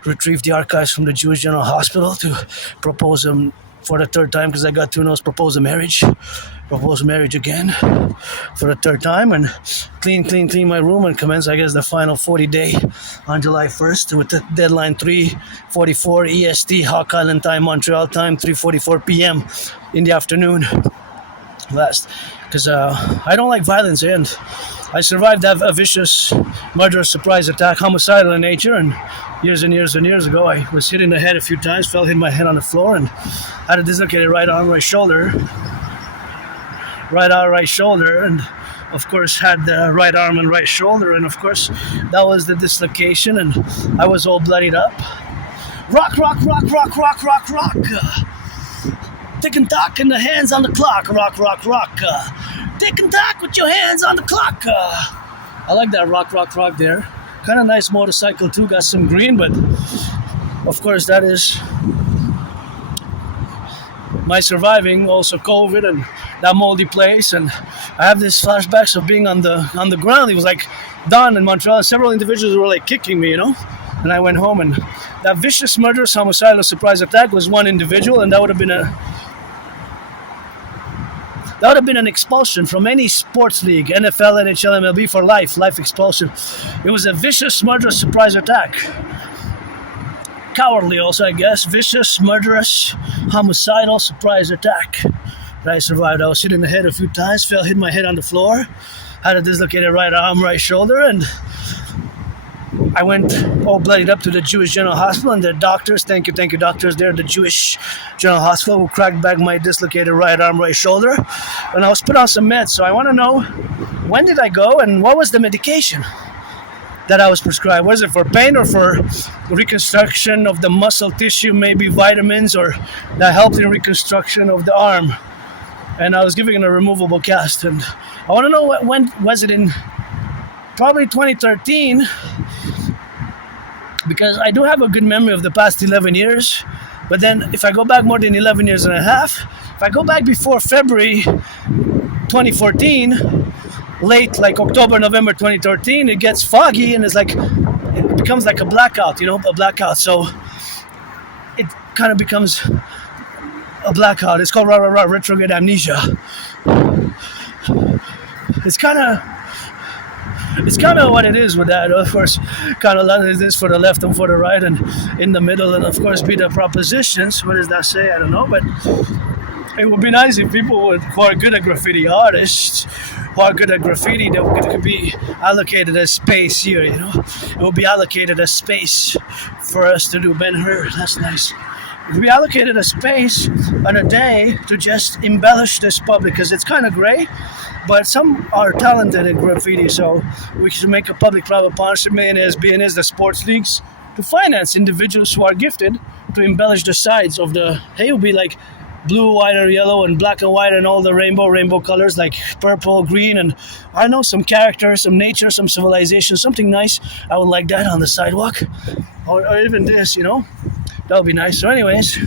retrieve the archives from the Jewish General Hospital to propose them for the third time, because I got 2 no's, propose marriage again for the third time, and clean my room and commence, I guess, the final 40 day on July 1st with the deadline 3:44 EST, Hawk Island time, Montreal time, 3:44 p.m. in the afternoon. Last, because I don't like violence, and I survived a vicious murderous surprise attack, homicidal in nature, and years ago I was hit in the head a few times, hit my head on the floor, and had a dislocated right arm, right shoulder, and of course had the right arm and right shoulder, and of course that was the dislocation, and I was all bloodied up. Rock. Tick and tock and the hands on the clock. Rock. Tick and tock with your hands on the clock. I like that rock there. Kind of nice motorcycle too. Got some green, but of course that is my surviving. Also COVID and that moldy place. And I have these flashbacks of being on the ground. It was like dawn in Montreal. Several individuals were like kicking me, And I went home, and that vicious murderous homicidal surprise attack was one individual, and that would have been an expulsion from any sports league, NFL, NHL, MLB, for life expulsion. It was a vicious, murderous surprise attack. Cowardly also, I guess. Vicious, murderous, homicidal surprise attack. But I survived. I was hit in the head a few times, hit my head on the floor, had a dislocated right arm, right shoulder, and I went all bloodied up to the Jewish General Hospital, and the doctors, thank you doctors there, the Jewish General Hospital, who cracked back my dislocated right arm, right shoulder, and I was put on some meds. So I want to know, when did I go, and what was the medication that I was prescribed? Was it for pain or for reconstruction of the muscle tissue, maybe vitamins, or that helped in reconstruction of the arm? And I was giving it a removable cast, and I want to know when was it in? Probably 2013, because I do have a good memory of the past 11 years. But then if I go back more than 11 years and a half, if I go back before February 2014, late like October, November 2013, it gets foggy and it becomes like a blackout, a blackout. So it kind of becomes a blackout. It's called retrograde amnesia. It's kind of what it is with that. Of course, kind of like this for the left and for the right, and in the middle, and of course be the propositions. What does that say? I don't know, but it would be nice if people who are good at graffiti, artists who are good at graffiti, that could be allocated a space here. It will be allocated a space for us to do Ben-Hur. That's nice. It will be allocated a space on a day to just embellish this public, because it's kind of gray. But some are talented in graffiti, so we should make a public-private partnership, millionaires, billionaires, the sports leagues, to finance individuals who are gifted to embellish the sides of the. It will be like blue, white, or yellow, and black and white, and all the rainbow colors like purple, green, and I know some character, some nature, some civilization, something nice. I would like that on the sidewalk, or even this, that would be nice. So, anyways.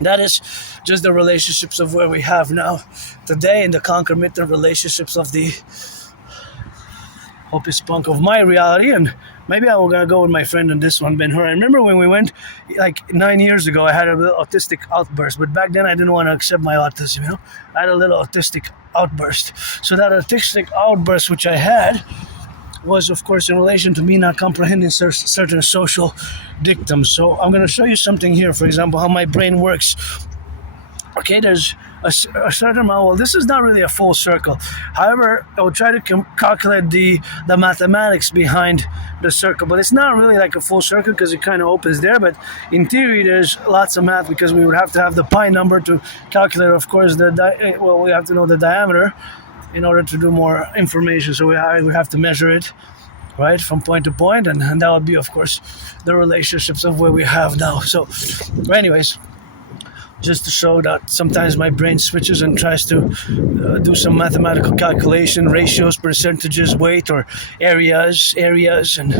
That is just the relationships of where we have now today, and the concomitant relationships of the hopeless punk of my reality. And maybe I was going to go with my friend on this one, Ben-Hur. I remember when we went like 9 years ago, I had a little autistic outburst, but back then I didn't want to accept my autism, I had a little autistic outburst. So that autistic outburst which I had was, of course, in relation to me not comprehending certain social dictums. So I'm going to show you something here, for example, how my brain works. Okay, there's a certain amount. Well, this is not really a full circle. However, I will try to calculate the mathematics behind the circle, but it's not really like a full circle because it kind of opens there. But in theory, there's lots of math, because we would have to have the pi number to calculate, of course, we have to know the diameter in order to do more information. So we have to measure it, right, from point to point, and that would be, of course, the relationships of where we have now. So anyways, just to show that sometimes my brain switches and tries to do some mathematical calculation, ratios, percentages, weight, or areas, and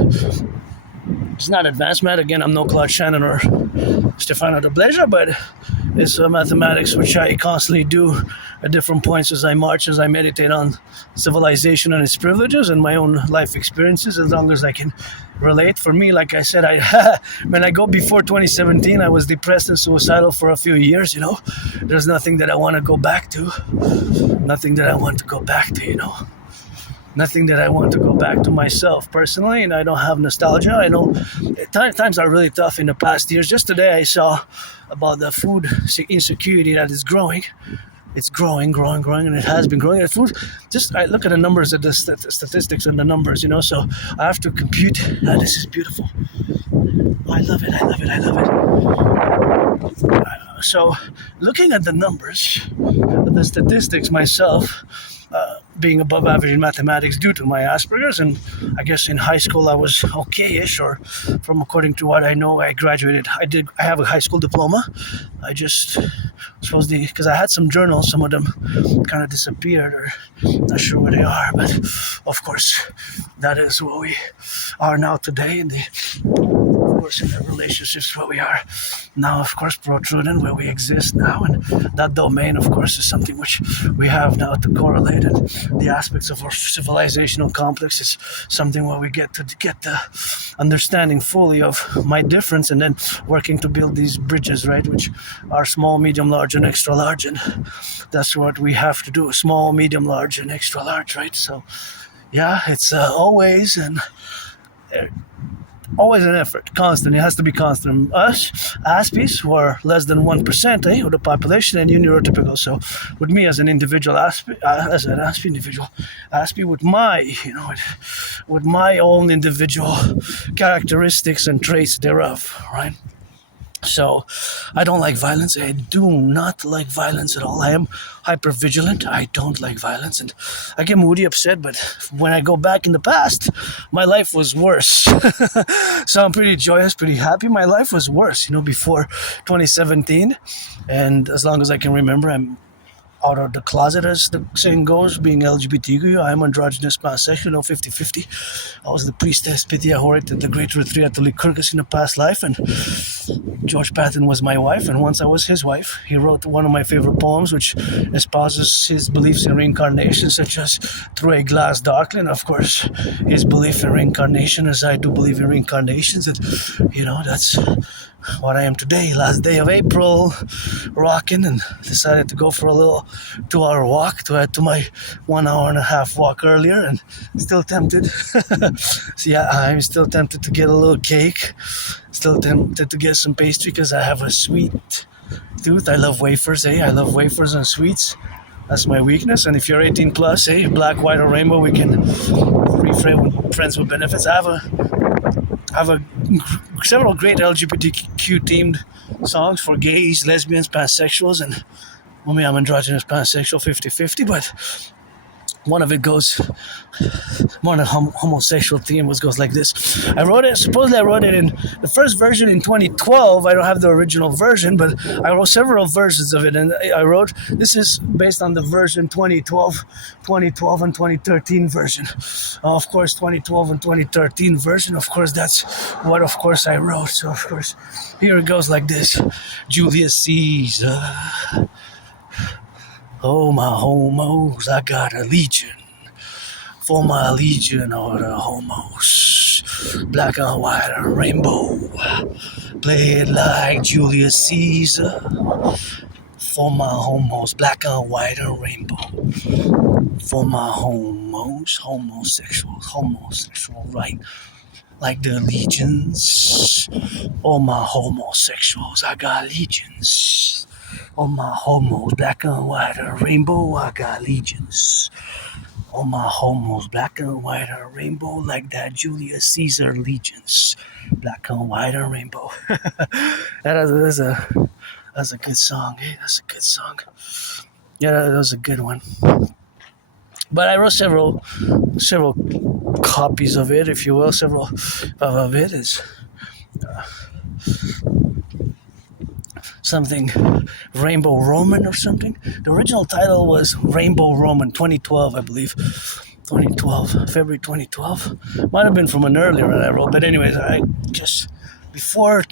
It's not advanced math. Again, I'm no Claude Shannon or Stefano de Blazer, but it's mathematics which I constantly do at different points as I march, as I meditate on civilization and its privileges and my own life experiences, as long as I can relate. For me, like I said, when I go before 2017, I was depressed and suicidal for a few years, There's nothing that I want to go back to. Nothing that I want to go back to, Nothing that I want to go back to myself personally, and I don't have nostalgia. I know times are really tough in the past years. Just today I saw about the food insecurity that is growing. It's growing, and it has been growing. I look at the numbers, the statistics and the numbers, So I have to compute. This is beautiful. I love it. So looking at the numbers, the statistics myself, being above average in mathematics due to my Asperger's, and I guess in high school I was okay-ish, or from according to what I know, I graduated. I have a high school diploma. I just supposed to, because I had some journals, some of them kind of disappeared, or not sure where they are, but of course that is what we are now today, and of course in the relationships where we are now, of course protruding where we exist now, and that domain of course is something which we have now to correlate, and the aspects of our civilizational complex is something where we get the understanding fully of my difference, and then working to build these bridges, right, which are small, medium, large, and extra large, and that's what we have to do: small, medium, large, and extra large, right? So yeah, it's always an effort, constant. It has to be constant. Us, Aspies, who are less than 1% of the population, and you neurotypical. So, with me as an individual as an Aspie individual, Aspie with with my own individual characteristics and traits thereof, right? So, I don't like violence. I do not like violence at all. I am hyper-vigilant. I don't like violence. And I get moody, upset, but when I go back in the past, my life was worse. So I'm pretty joyous, pretty happy. My life was worse, before 2017. And as long as I can remember, I'm out of the closet, as the saying goes, being LGBTQ. I'm androgynous, pansexual, 50-50. I was the priestess Pythia Horit at the Great Retreat at the Lycurgus in a past life, and George Patton was my wife, and once I was his wife. He wrote one of my favorite poems, which espouses his beliefs in reincarnation, such as Through a Glass Darkly, and of course his belief in reincarnation, as I do believe in reincarnations, and that's what I am today. Last day of April, rocking, and decided to go for a little 2-hour walk to add to my 1 hour and a half walk earlier, and still tempted. So yeah, I'm still tempted to get a little cake, still tempted to get some pastry, because I have a sweet tooth. I love wafers, I love wafers and sweets. That's my weakness. And if you're 18 plus, black, white, or rainbow, we can reframe with friends with benefits. I have several great LGBTQ themed songs for gays, lesbians, pansexuals, and I'm androgynous, pansexual, 50-50, but one of it goes more on a homosexual theme, which goes like this. Supposedly I wrote it in the first version in 2012. I don't have the original version, but I wrote several versions of it, and I wrote, this is based on the version 2012 and 2013 version. Of course, 2012 and 2013 version, of course, that's what, of course, I wrote. So, of course, here it goes like this. Julius Caesar. Oh, my homos, I got a legion. For my legion are the homos. Black and white and rainbow. Play it like Julius Caesar. For my homos, black and white and rainbow. For my homos, homosexual, right? Like the legions. Oh, my homosexuals, I got legions. Oh, my homos, black and white and rainbow, I got legions. Oh, my homos, black and white and rainbow, like that Julius Caesar legions. Black and white and rainbow. That's a good song, That's a good song. Yeah, that was a good one. But I wrote several copies of it, if you will. Several of it is something Rainbow Roman or something. The original title was Rainbow Roman, 2012, I believe. 2012, February 2012. Might have been from an earlier that I wrote, but anyways, I just before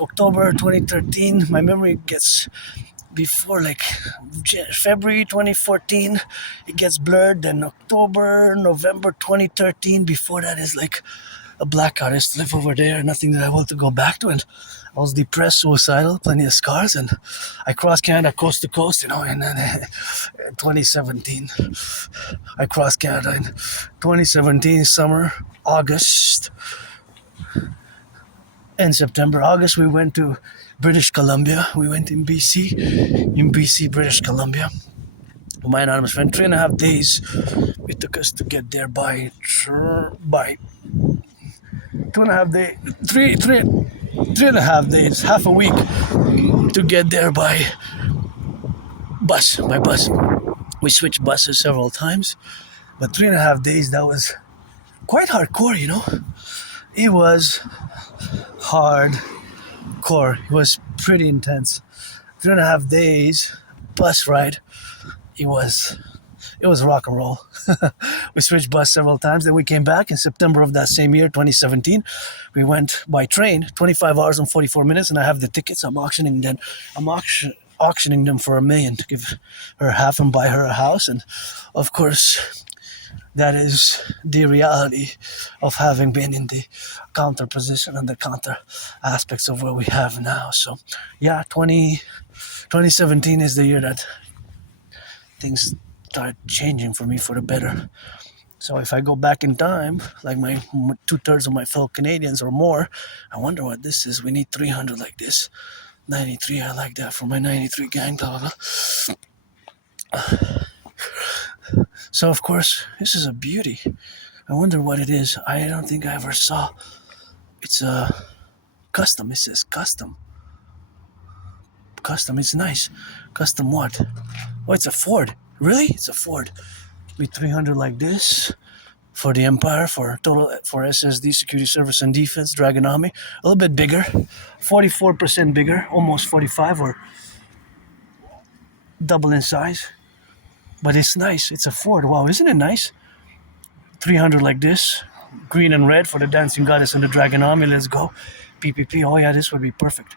October 2013, my memory gets before February 2014, it gets blurred. Then October, November 2013. Before that is like a blackout. I used to live over there, nothing that I want to go back to, and I was depressed, suicidal, plenty of scars, and I crossed Canada coast to coast, and then 2017, I crossed Canada in 2017 summer, August and September. August we went to British Columbia. We went in BC, British Columbia. My anonymous friend, 3.5 days it took us to get there by 2.5 days, 3.5 days, half a week to get there by bus. We switched buses several times, but 3.5 days, that was quite hardcore, It was hardcore. It was pretty intense. 3.5 days bus ride. It was rock and roll. We switched bus several times. Then we came back in September of that same year, 2017. We went by train, 25 hours and 44 minutes, and I have the tickets. I'm auctioning them for $1 million to give her half and buy her a house. And of course, that is the reality of having been in the counter position and the counter aspects of what we have now. So yeah, 2017 is the year that things start changing for me for the better. So if I go back in time, like my 2/3 of my fellow Canadians or more, I wonder what this is. We need 300 like this. 93, I like that for my 93 gang, blah, blah, blah. So of course, this is a beauty. I wonder what it is. I don't think I ever saw. It's a custom. It says custom. Custom, it's nice. Custom what? Oh, it's a Ford. Really? It's a Ford. Be 300 like this for the Empire, for SSD, Security Service and Defense, Dragon Army. A little bit bigger, 44% bigger, almost 45 or double in size. But it's nice. It's a Ford. Wow, isn't it nice? 300 like this, green and red for the Dancing Goddess and the Dragon Army. Let's go. PPP. Oh yeah, this would be perfect.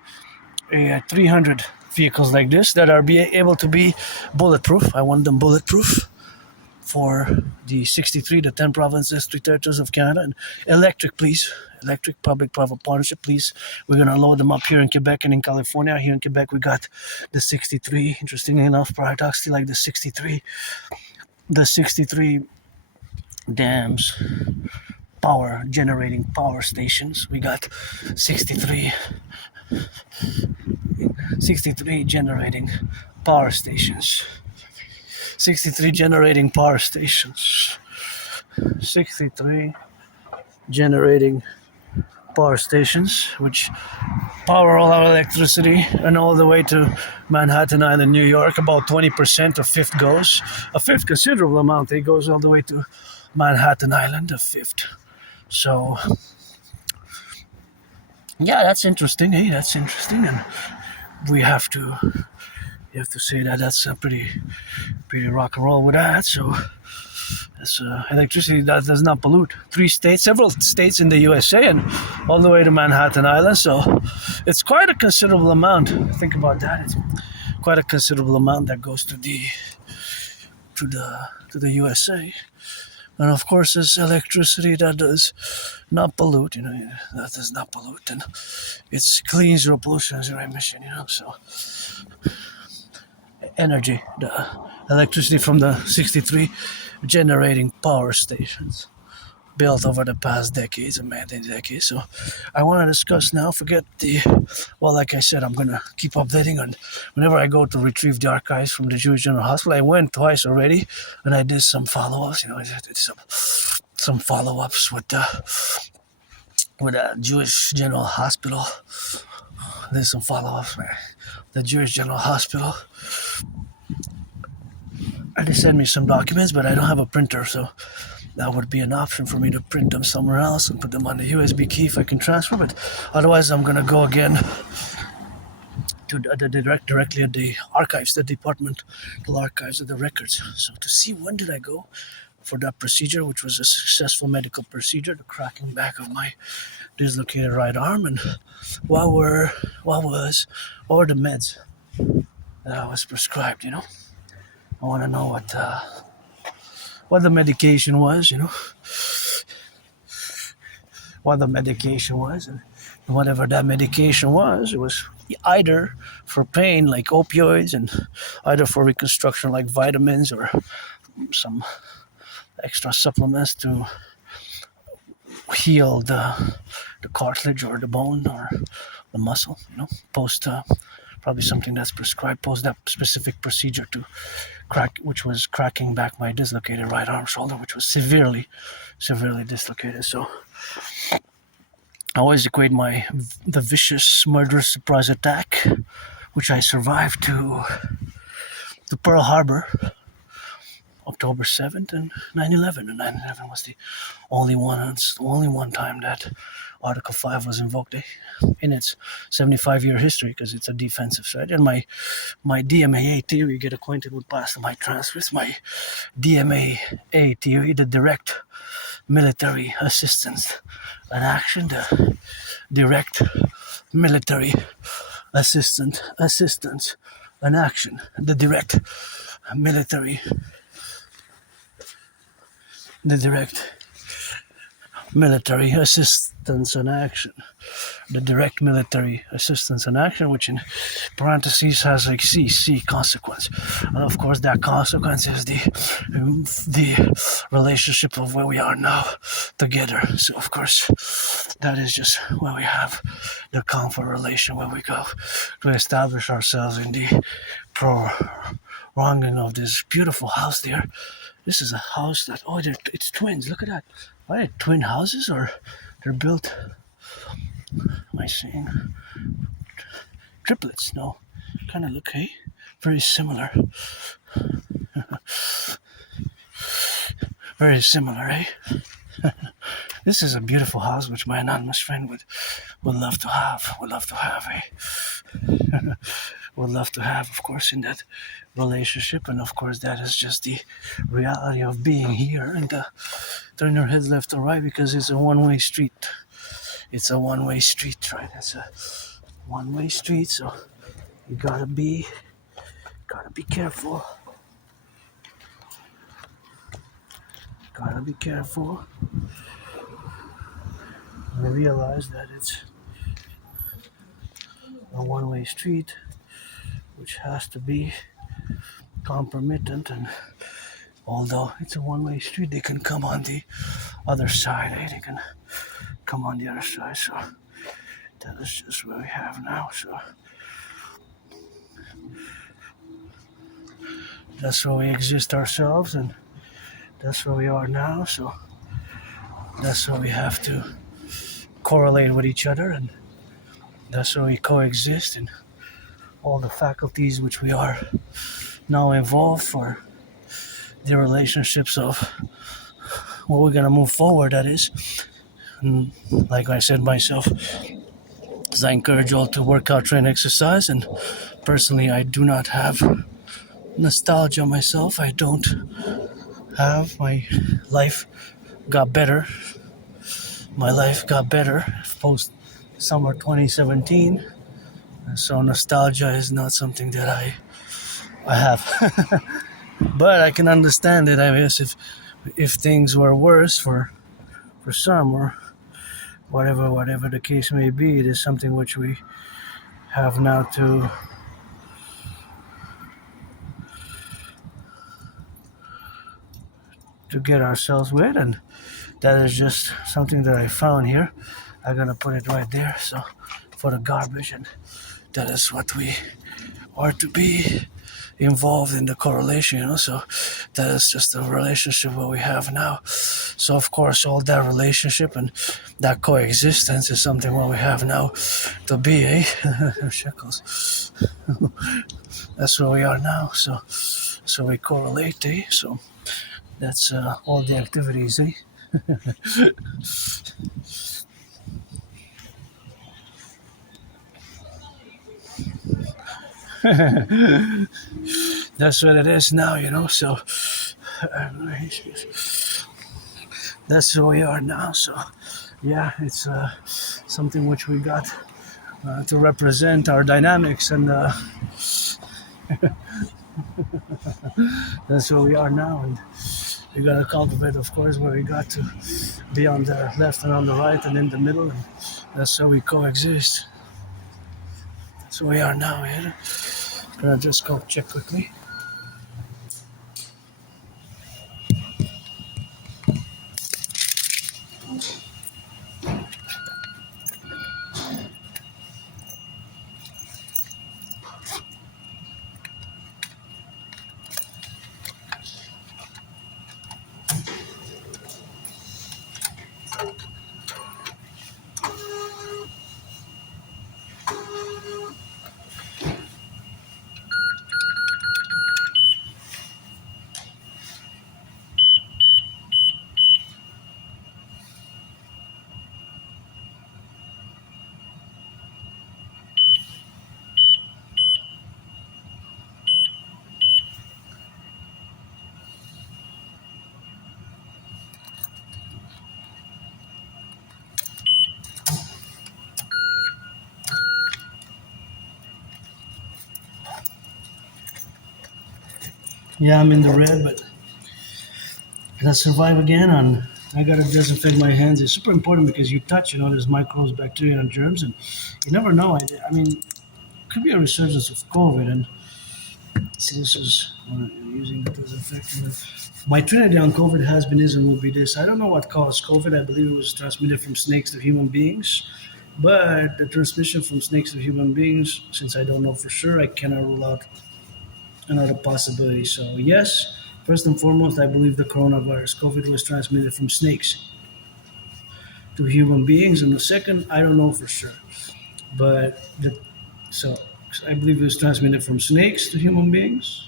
300 vehicles like this that are able to be bulletproof. I want them bulletproof for the 63, the 10 provinces, 3 territories of Canada. And electric, please. Electric, public-private partnership, please. We're going to load them up here in Quebec and in California. Here in Quebec, we got the 63. Interestingly enough, paradoxically, like the 63 dams, generating power stations. We got 63 generating power stations. 63 generating power stations. 63 generating power stations, which power all our electricity and all the way to Manhattan Island, New York. About 20% of fifth goes. A fifth, considerable amount. It goes all the way to Manhattan Island, a fifth. So, yeah, that's interesting. Hey, that's interesting. And you have to say that that's pretty rock and roll with that. So it's electricity that does not pollute. Several states in the USA and all the way to Manhattan Island. So it's quite a considerable amount. Think about that. It's quite a considerable amount that goes to the USA. And of course, there's electricity that does not pollute, that does not pollute. And it's clean, zero pollution, zero emission, so. Energy, the electricity from the 63 generating power stations built over the past decades and many decades. So I want to discuss now, like I said, I'm going to keep updating on whenever I go to retrieve the archives from the Jewish General Hospital. I went twice already and I did some follow-ups, I did some follow-ups with the Jewish General Hospital. There's some follow-ups, man. The Jewish General Hospital. They sent me some documents, but I don't have a printer, so that would be an option for me to print them somewhere else and put them on the USB key if I can transfer. But otherwise, I'm going to go again to directly at the archives, the departmental archives of the records. So to see when did I go for that procedure, which was a successful medical procedure, the cracking back of my dislocated right arm, and what were the meds that I was prescribed. I want to know what the medication was. What the medication was, and whatever that medication was, it was either for pain like opioids, and either for reconstruction like vitamins, or some extra supplements to heal the cartilage or the bone or the muscle, post probably something that's prescribed post that specific procedure to crack, which was cracking back my dislocated right arm shoulder, which was severely dislocated. So I always equate the vicious murderous surprise attack, which I survived, to Pearl Harbor, October 7th, and 9/11. And 9/11 was the only one time that Article 5 was invoked in its 75-year history, because it's a defensive side. And my DMAA theory, get acquainted with past my transcripts, my DMAA theory, the direct military assistance and action, the direct military assistance and action, the direct military assistance and action, the direct military assistance and action, which in parentheses has like C consequence, and of course that consequence is the relationship of where we are now together. So of course that is just where we have the comfort relation, where we go to establish ourselves in the prolonging of this beautiful house there. This is a house that, it's twins. Look at that. Are they twin houses, or they're built, am I saying triplets? No. Kind of look, very similar. Very similar, This is a beautiful house which my anonymous friend would love to have. Would love to have, of course, in that relationship. And of course that is just the reality of being here, and turn your heads left or right, because it's a one-way street. Right? It's a one-way street, so you gotta be careful. I realize that it's a one-way street, which has to be compromittant, and although it's a one-way street, they can come on the other side, They can come on the other side, so that is just what we have now. So that's where we exist ourselves, and that's where we are now, so that's where we have to correlate with each other, and that's where we coexist, and all the faculties which we are now involved for the relationships of what we're gonna move forward, that is. And like I said myself, as I encourage you all to work out, train, exercise, and personally I do not have nostalgia myself. I don't have. My life got better. Post summer 2017. So nostalgia is not something that I have. But I can understand it, I guess, if things were worse for some, or whatever the case may be, it is something which we have now to get ourselves with, and that is just something that I found here. I'm gonna put it right there, so for the garbage, and that is what we are to be involved in, the correlation, so that is just the relationship what we have now. So of course all that relationship and that coexistence is something what we have now to be, Shekels. That's where we are now, so we correlate, so that's all the activities, That's what it is now, so that's who we are now. So yeah, it's something which we got to represent our dynamics, and that's who we are now. And we got to cultivate, of course, where we got to be on the left and on the right and in the middle, and that's how we coexist. That's who we are now. Yeah? Gonna just go check quickly. Yeah, I'm in the red, but can I survive again? I gotta disinfect my hands. It's super important because you touch, there's microbes, bacteria, and germs, and you never know. I mean, could be a resurgence of COVID, and see, this is using the disinfectant. My trinity on COVID has been, is, and will be this. I don't know what caused COVID. I believe it was transmitted from snakes to human beings, but the transmission from snakes to human beings, since I don't know for sure, I cannot rule out another possibility. So yes, first and foremost, I believe the coronavirus, COVID, was transmitted from snakes to human beings, and the second, I don't know for sure, but so I believe it was transmitted from snakes to human beings.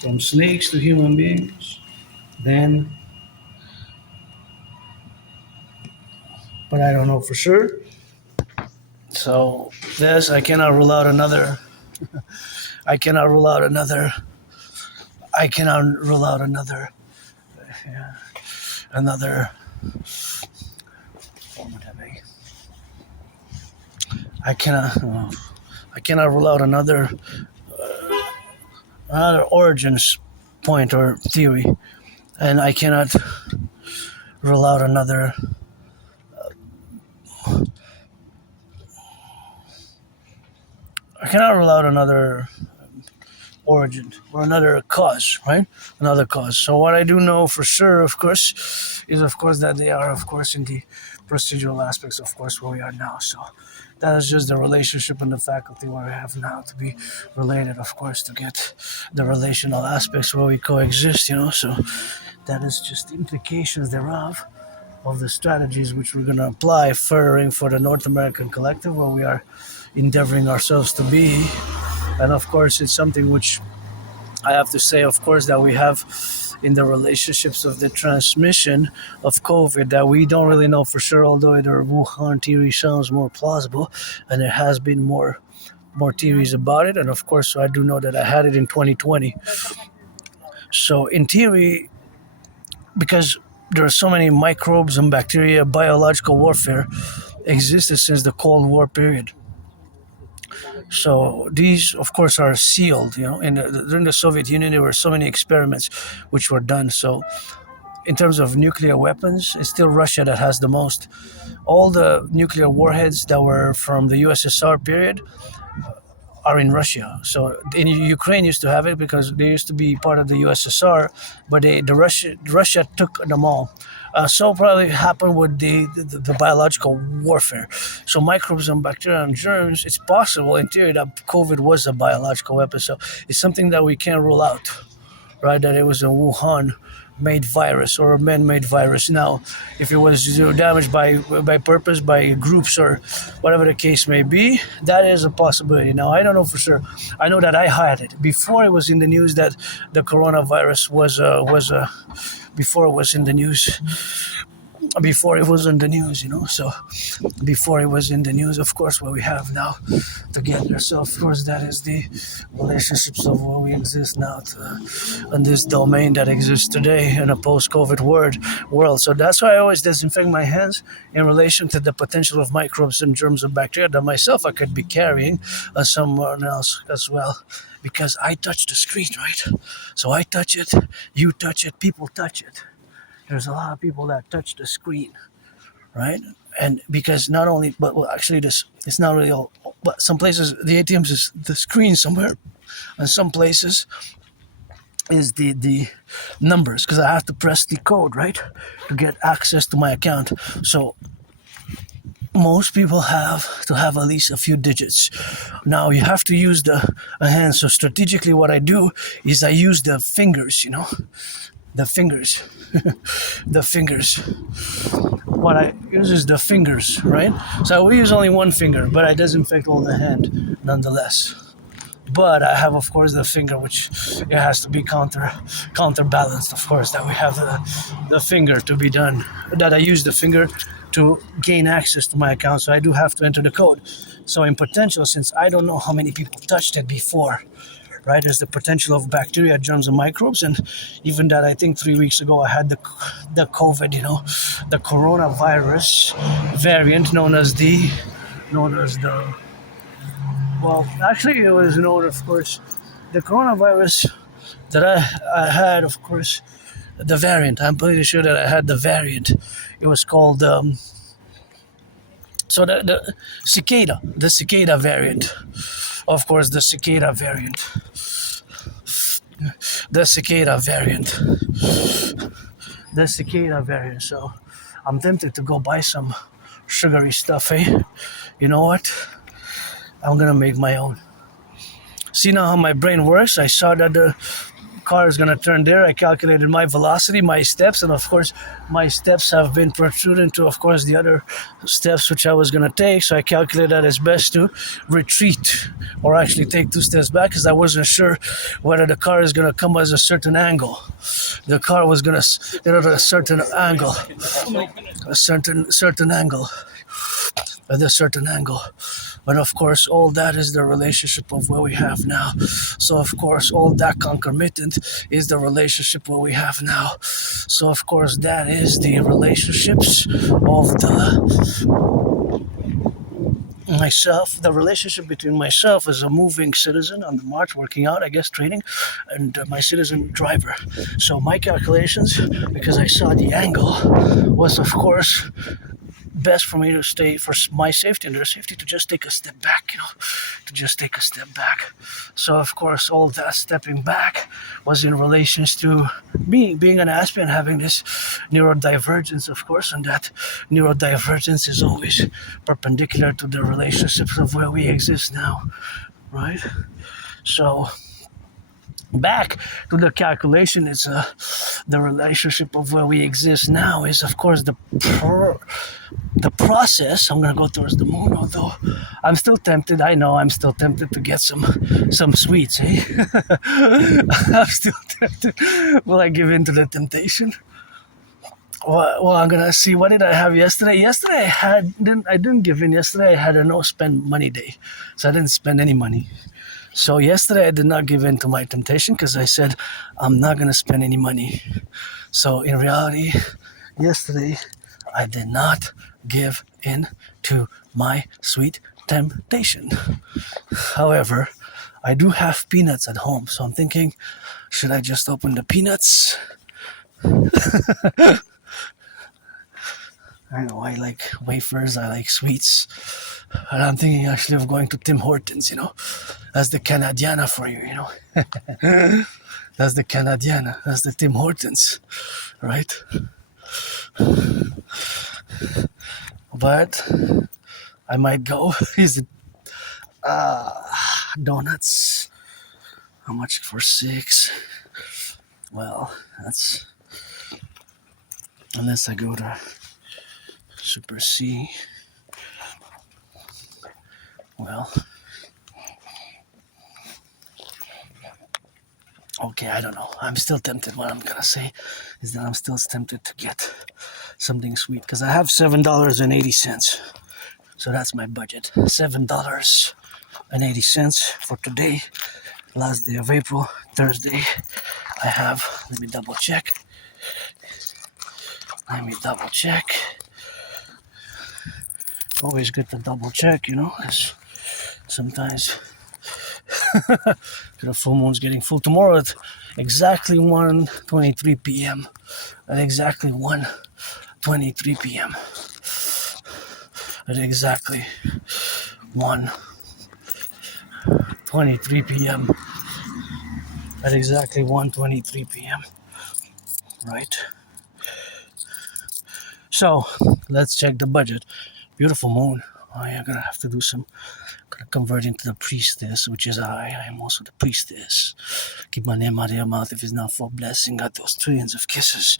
From snakes to human beings, then, but I don't know for sure. So this, I cannot rule out another. I cannot rule out another. I cannot rule out another. Another. I cannot rule out another origins point or theory, and I cannot rule out another origin or another cause, right? Another cause. So what I do know for sure, of course, is of course that they are, of course, in the procedural aspects, of course, where we are now. So that is just the relationship and the faculty where we have now to be related, of course, to get the relational aspects where we coexist, So that is just the implications thereof of the strategies which we're going to apply furthering for the North American Collective, where we are endeavoring ourselves to be. And of course, it's something which I have to say, of course, that we have in the relationships of the transmission of COVID that we don't really know for sure, although the Wuhan theory sounds more plausible, and there has been more theories about it. And of course, so I do know that I had it in 2020. So in theory, because there are so many microbes and bacteria, biological warfare existed since the Cold War period. So these, of course, are sealed. During the Soviet Union, there were so many experiments which were done. So in terms of nuclear weapons, it's still Russia that has the most. All the nuclear warheads that were from the USSR period are in Russia. So in Ukraine used to have it because they used to be part of the USSR, but Russia took them all. So probably happened with the biological warfare. So microbes and bacteria and germs, it's possible in theory that COVID was a biological weapon. So it's something that we can't rule out, right? That it was a Wuhan-made virus or a man-made virus. Now, if it was damaged by purpose, by groups or whatever the case may be, that is a possibility. Now, I don't know for sure. I know that I had it before it was in the news that the coronavirus was before it was in the news. before it was in the news, so before it was in the news, of course, what we have now together. So of course that is the relationships of where we exist now in this domain that exists today in a post-COVID world. So that's why I always disinfect my hands in relation to the potential of microbes and germs and bacteria that myself I could be carrying someone else as well, because I touch the screen, right? So I touch it, you touch it, people touch it. There's a lot of people that touch the screen, right? And because not only, but well, actually, this it's not really all. But some places the ATMs is the screen somewhere, and some places is the numbers, because I have to press the code, right, to get access to my account. So most people have to have at least a few digits. Now you have to use a hand. So strategically, what I do is I use the fingers, the fingers. The fingers. What I use is the fingers, right? So I will use only one finger, but I disinfect all the hand nonetheless. But I have, of course, the finger, which it has to be counterbalanced, of course, that we have the finger to be done, that I use the finger to gain access to my account. So I do have to enter the code. So in potential, since I don't know how many people touched it before, right? There's the potential of bacteria, germs, and microbes. And even that, I think 3 weeks ago, I had the COVID, the coronavirus variant known as the, well, actually it was known, of course, the coronavirus that I had, of course, the variant. I'm pretty sure that I had the variant. It was called, so the cicada variant. Of course, the cicada variant. The cicada variant. The cicada variant. So I'm tempted to go buy some sugary stuff, eh? You know what? I'm gonna make my own. See now how my brain works? I saw that the car is gonna turn there. I calculated my velocity, my steps, and of course my steps have been protruding to, of course, the other steps which I was gonna take. So I calculated that it's best to retreat, or actually take 2 steps back, because I wasn't sure whether the car is gonna come as a certain angle. The car was gonna at a certain angle, a certain angle, at a certain angle. But of course, all that is the relationship of what we have now. So of course, all that concomitant is the relationship what we have now. So of course, that is the relationships of the relationship between myself as a moving citizen on the march, working out, I guess, training, and my citizen driver. So my calculations, because I saw the angle, was of course best for me to stay, for my safety and their safety, to just take a step back, to just take a step back. So of course, all that stepping back was in relations to me being an Aspiesque and having this neurodivergence, of course, and that neurodivergence is always perpendicular to the relationships of where we exist now, right? So back to the calculation, it's the relationship of where we exist now is, of course, the process. I'm gonna go towards the moon, although I'm still tempted. I know I'm still tempted to get some sweets, eh? I'm still tempted. Will I give in to the temptation? Well, I'm gonna see. What did I have yesterday? Yesterday I didn't give in. Yesterday I had a no spend money day, so I didn't spend any money. So yesterday I did not give in to my temptation, because I said I'm not gonna spend any money. So in reality, yesterday I did not give in to my sweet temptation. However, I do have peanuts at home, so I'm thinking, should I just open the peanuts? I know I like wafers, I like sweets, and I'm thinking actually of going to Tim Hortons, as the Canadiana for you, That's the Canadiana, that's the Tim Hortons, right? But I might go. Is it donuts? How much for 6? Well, that's, unless I go to Super C. Well, okay, I don't know. I'm still tempted. What I'm gonna say is that I'm still tempted to get something sweet because I have $7.80. So that's my budget. $7.80 for today, last day of April, Thursday. I have, let me double check. Always good to double check, you know, because sometimes the full moon's getting full. Tomorrow at exactly 1:23 p.m. At exactly 1:23 p.m. At exactly 1:23 p.m. At exactly 1:23 p.m. Right? So, let's check the budget. Beautiful moon. I am gonna have to do some, gonna convert into the priestess, which is I am also the priestess. Keep my name out of your mouth if it's not for blessing. Got those trillions of kisses.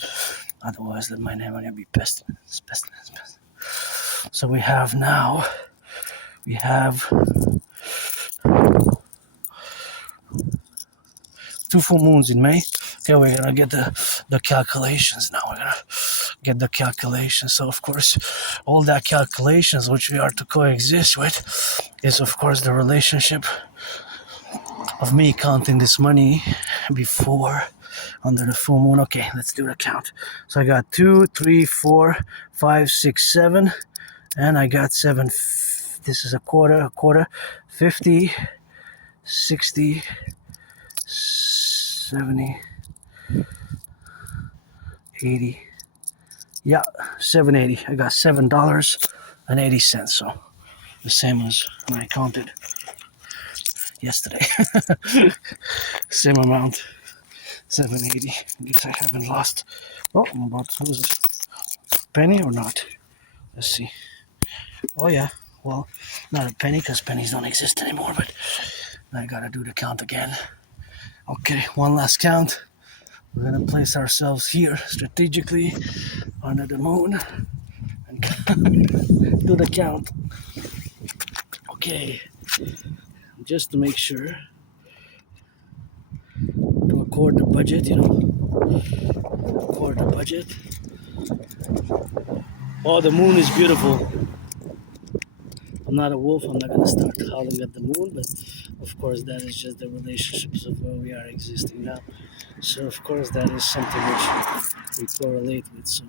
Otherwise, let my name on you be pestilence. So we have 2 full moons in May. Okay, we're gonna get the calculations now. We're gonna get the calculations. So of course, all that calculations which we are to coexist with is of course the relationship of me counting this money before under the full moon. Okay, let's do the count. So I got 2, 3, 4, 5, 6, 7, and I got 7. This is a quarter, 50, 60, 70, 80. Yeah, 780. I got $7.80. So the same as when I counted yesterday. Same amount, 780. I guess I haven't lost. Oh, I'm about to lose a penny or not. Let's see. Oh yeah, well, not a penny because pennies don't exist anymore, but I gotta do the count again. Okay, one last count. We're gonna place ourselves here strategically under the moon and do the count. Okay, just to make sure to accord the budget, you know. Accord the budget. Oh, the moon is beautiful. I'm not a wolf, I'm not going to start howling at the moon, but of course that is just the relationships of where we are existing now. So of course that is something which we correlate with. So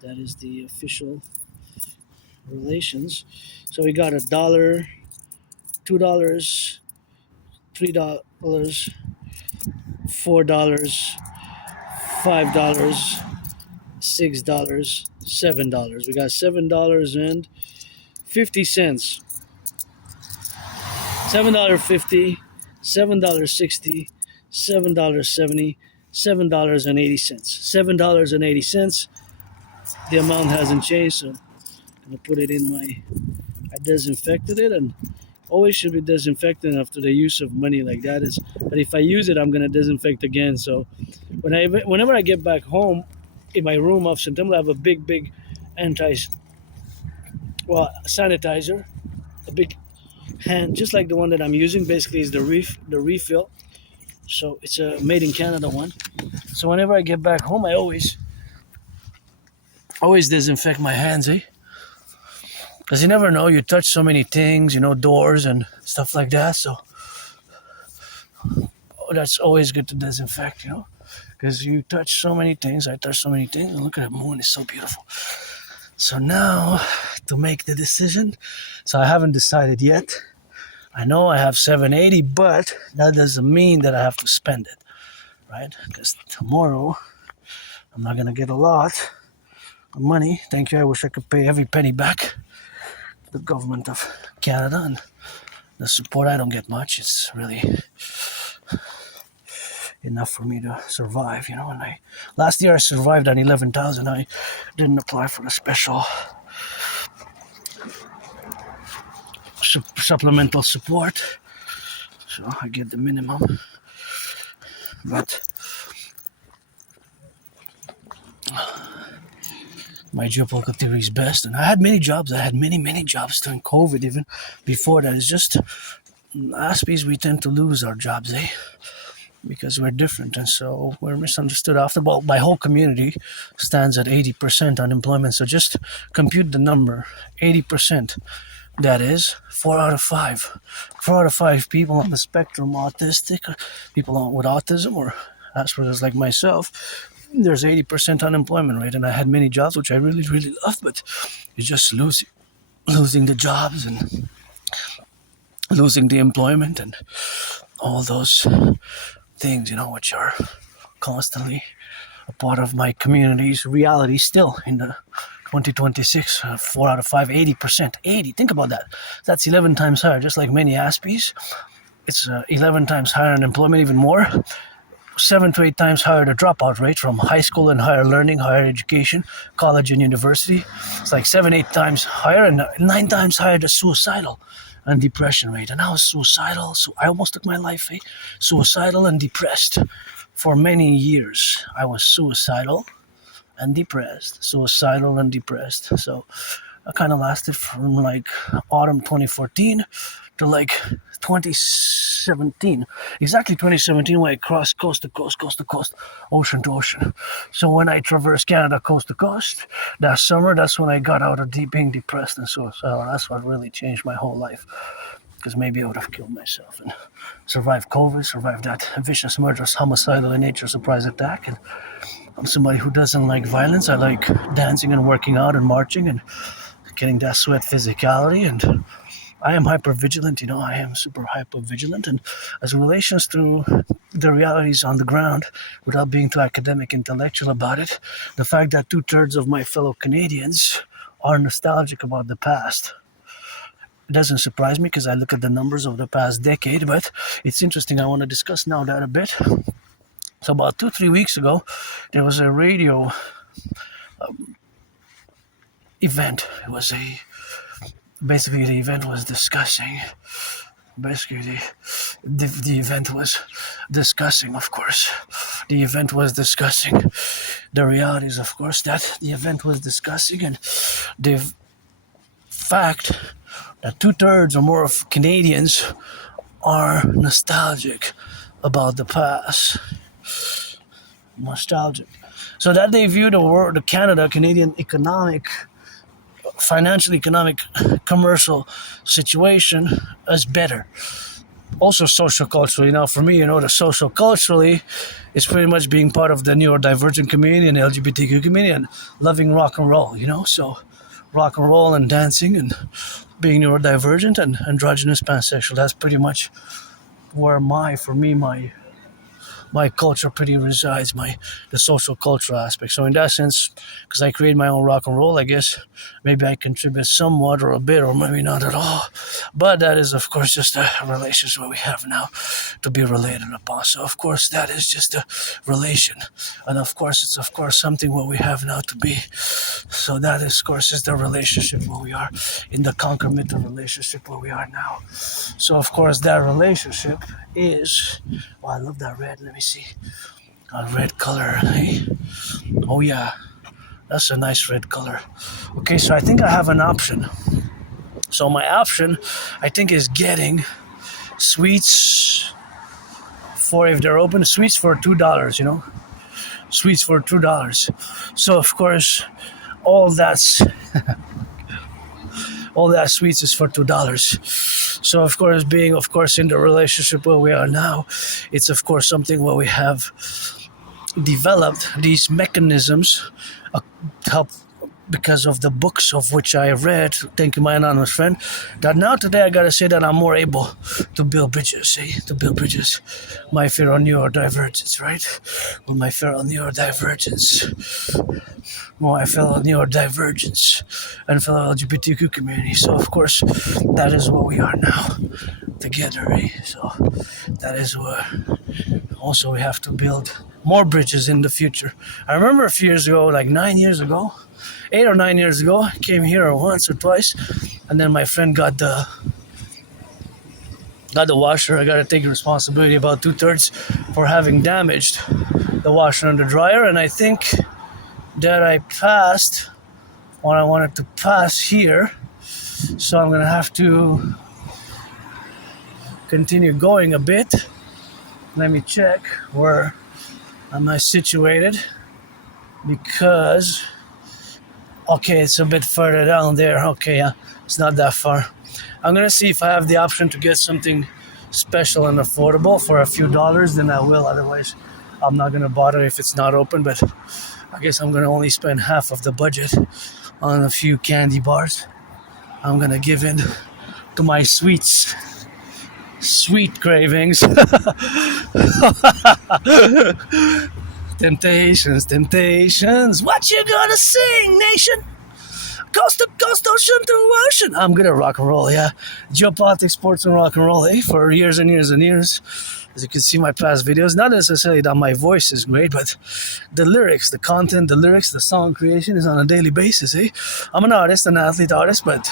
that is the official relations. So we got $1, $2, $3, $4, $5, $6, $7. We got $7.50. $7.50, $7.60, $7.70, $7.80. $7.80. The amount hasn't changed, so I'm gonna put it in my. I disinfected it, and always should be disinfected after the use of money like that is. But if I use it, I'm gonna disinfect again. So whenever I get back home, in my room off September, I have a big sanitizer, a big hand, just like the one that I'm using. Basically, is the refill. So it's a made in Canada one. So whenever I get back home, I always disinfect my hands, because you never know, you touch so many things, you know, doors and stuff like that. So that's always good to disinfect, you know, because you touch so many things. I touch so many things, and look at the moon, it's so beautiful. So now to make the decision. So I haven't decided yet. I know I have $7.80, but that doesn't mean that I have to spend it, right? Because tomorrow I'm not gonna get a lot of money. Thank you. I wish I could pay every penny back to the government of Canada, and the support, I don't get much. It's really enough for me to survive, you know. And last year I survived on 11,000. I didn't apply for a special supplemental support, so I get the minimum. But my job opportunity is best, and I had many jobs. I had many jobs during COVID, even before that. It's just Aspies, we tend to lose our jobs, because we're different, and so we're misunderstood. After all, my whole community stands at 80% unemployment. So just compute the number, 80%. That is 4 out of 5. 4 out of 5 people on the spectrum, autistic, people with autism or Asperger's like myself, there's 80% unemployment rate. And I had many jobs, which I really, really love, but you're just losing the jobs and losing the employment and all those things, which are constantly a part of my community's reality still in the 2026. 4 out of 5, 80%. 80, think about that. That's 11 times higher, just like many Aspies. It's 11 times higher unemployment, even more. 7 to 8 times higher the dropout rate from high school and higher learning, higher education, college and university. It's like 7, 8 times higher, and 9 times higher the suicidal and depression rate. And I was suicidal, so I almost took my life, suicidal and depressed. For many years, I was suicidal and depressed. So I kind of lasted from like autumn 2014 to like 2017. Exactly 2017 when I crossed coast to coast, ocean to ocean. So when I traversed Canada coast to coast, that summer, that's when I got out of being depressed and suicidal. That's what really changed my whole life. Because maybe I would have killed myself and survived COVID, survived that vicious, murderous, homicidal in nature surprise attack. And I'm somebody who doesn't like violence. I like dancing and working out and marching and getting that sweat physicality. And I am hyper-vigilant, I am super hyper-vigilant. And as relations to the realities on the ground, without being too academic, intellectual about it, the fact that 2/3 of my fellow Canadians are nostalgic about the past, it doesn't surprise me because I look at the numbers of the past decade, but it's interesting. I want to discuss now that a bit. So about 2-3 weeks ago, there was a radio event. It was basically the event was discussing. Basically, the event was discussing, of course. The event was discussing the realities, of course, that the event was discussing, and the fact that 2/3 or more of Canadians are nostalgic about the past. Nostalgic. So that they view the world, the Canadian financial, economic, commercial situation as better. Also social culturally. Now for me, the social culturally is pretty much being part of the neurodivergent community and LGBTQ community and loving rock and roll, So rock and roll and dancing and being neurodivergent and androgynous pansexual. That's pretty much where my culture pretty resides, the social cultural aspect. So in that sense, because I create my own rock and roll, I guess maybe I contribute somewhat or a bit or maybe not at all. But that is, of course, just a relationship we have now to be related upon. So of course, that is just a relation. And of course, it's something what we have now to be. So that is, of course, is the relationship where we are in the concomitant relationship where we are now. So of course, that relationship is, I love that red. Let me see. A red color, Oh yeah, that's a nice red color. Okay, so I think I have an option. So my option, I think, is getting sweets for, if they're open, sweets for $2, Sweets for $2. So of course, all that sweets is for $2. So of course, being in the relationship where we are now, it's of course something where we have developed these mechanisms help because of the books of which I read, thank you my anonymous friend, that now today I gotta say that I'm more able to build bridges, my fear on neurodivergence, right? With my fear on neurodivergence, my fellow neurodivergence and fellow LGBTQ community. So of course, that is what we are now, together, So that is what also we have to build more bridges in the future. I remember a few years ago, like 8 or 9 years ago, I came here once or twice, and then my friend got the washer. I got to take responsibility about 2/3 for having damaged the washer and the dryer, and I think that I passed what I wanted to pass here, so I'm gonna have to continue going a bit Let me check where am I situated, because okay, it's a bit further down there. Okay, yeah, it's not that far. I'm gonna see if I have the option to get something special and affordable for a few dollars, then I will. Otherwise, I'm not gonna bother if it's not open. But I guess I'm gonna only spend half of the budget on a few candy bars. I'm gonna give in to my sweet cravings. Temptations. What you gonna sing, nation? Coast to coast, ocean to ocean. I'm good at rock and roll, yeah. Geopolitics, sports, and rock and roll, for years and years and years. As you can see my past videos, not necessarily that my voice is great, but the lyrics, the content, the lyrics, the song creation is on a daily basis, I'm an artist, an athlete artist, but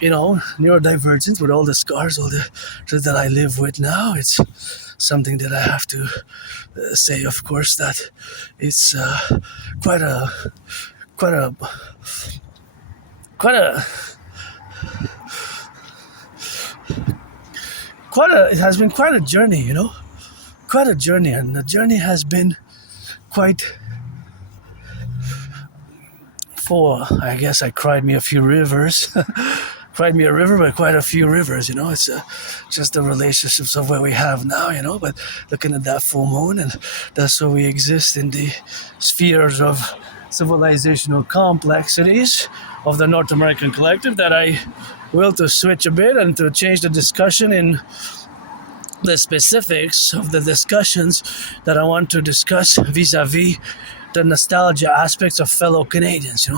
neurodivergent with all the scars, all the shit that I live with now, it's something that I have to say, of course, that it's quite a it has been quite a journey, quite a journey, and the journey has been quite full. I guess I cried me a few rivers. Cried me a river, but quite a few rivers, it's just the relationships of what we have now, but looking at that full moon, and that's where we exist in the spheres of civilizational complexities of the North American Collective, that I will to switch a bit and to change the discussion in the specifics of the discussions that I want to discuss vis-a-vis the nostalgia aspects of fellow Canadians,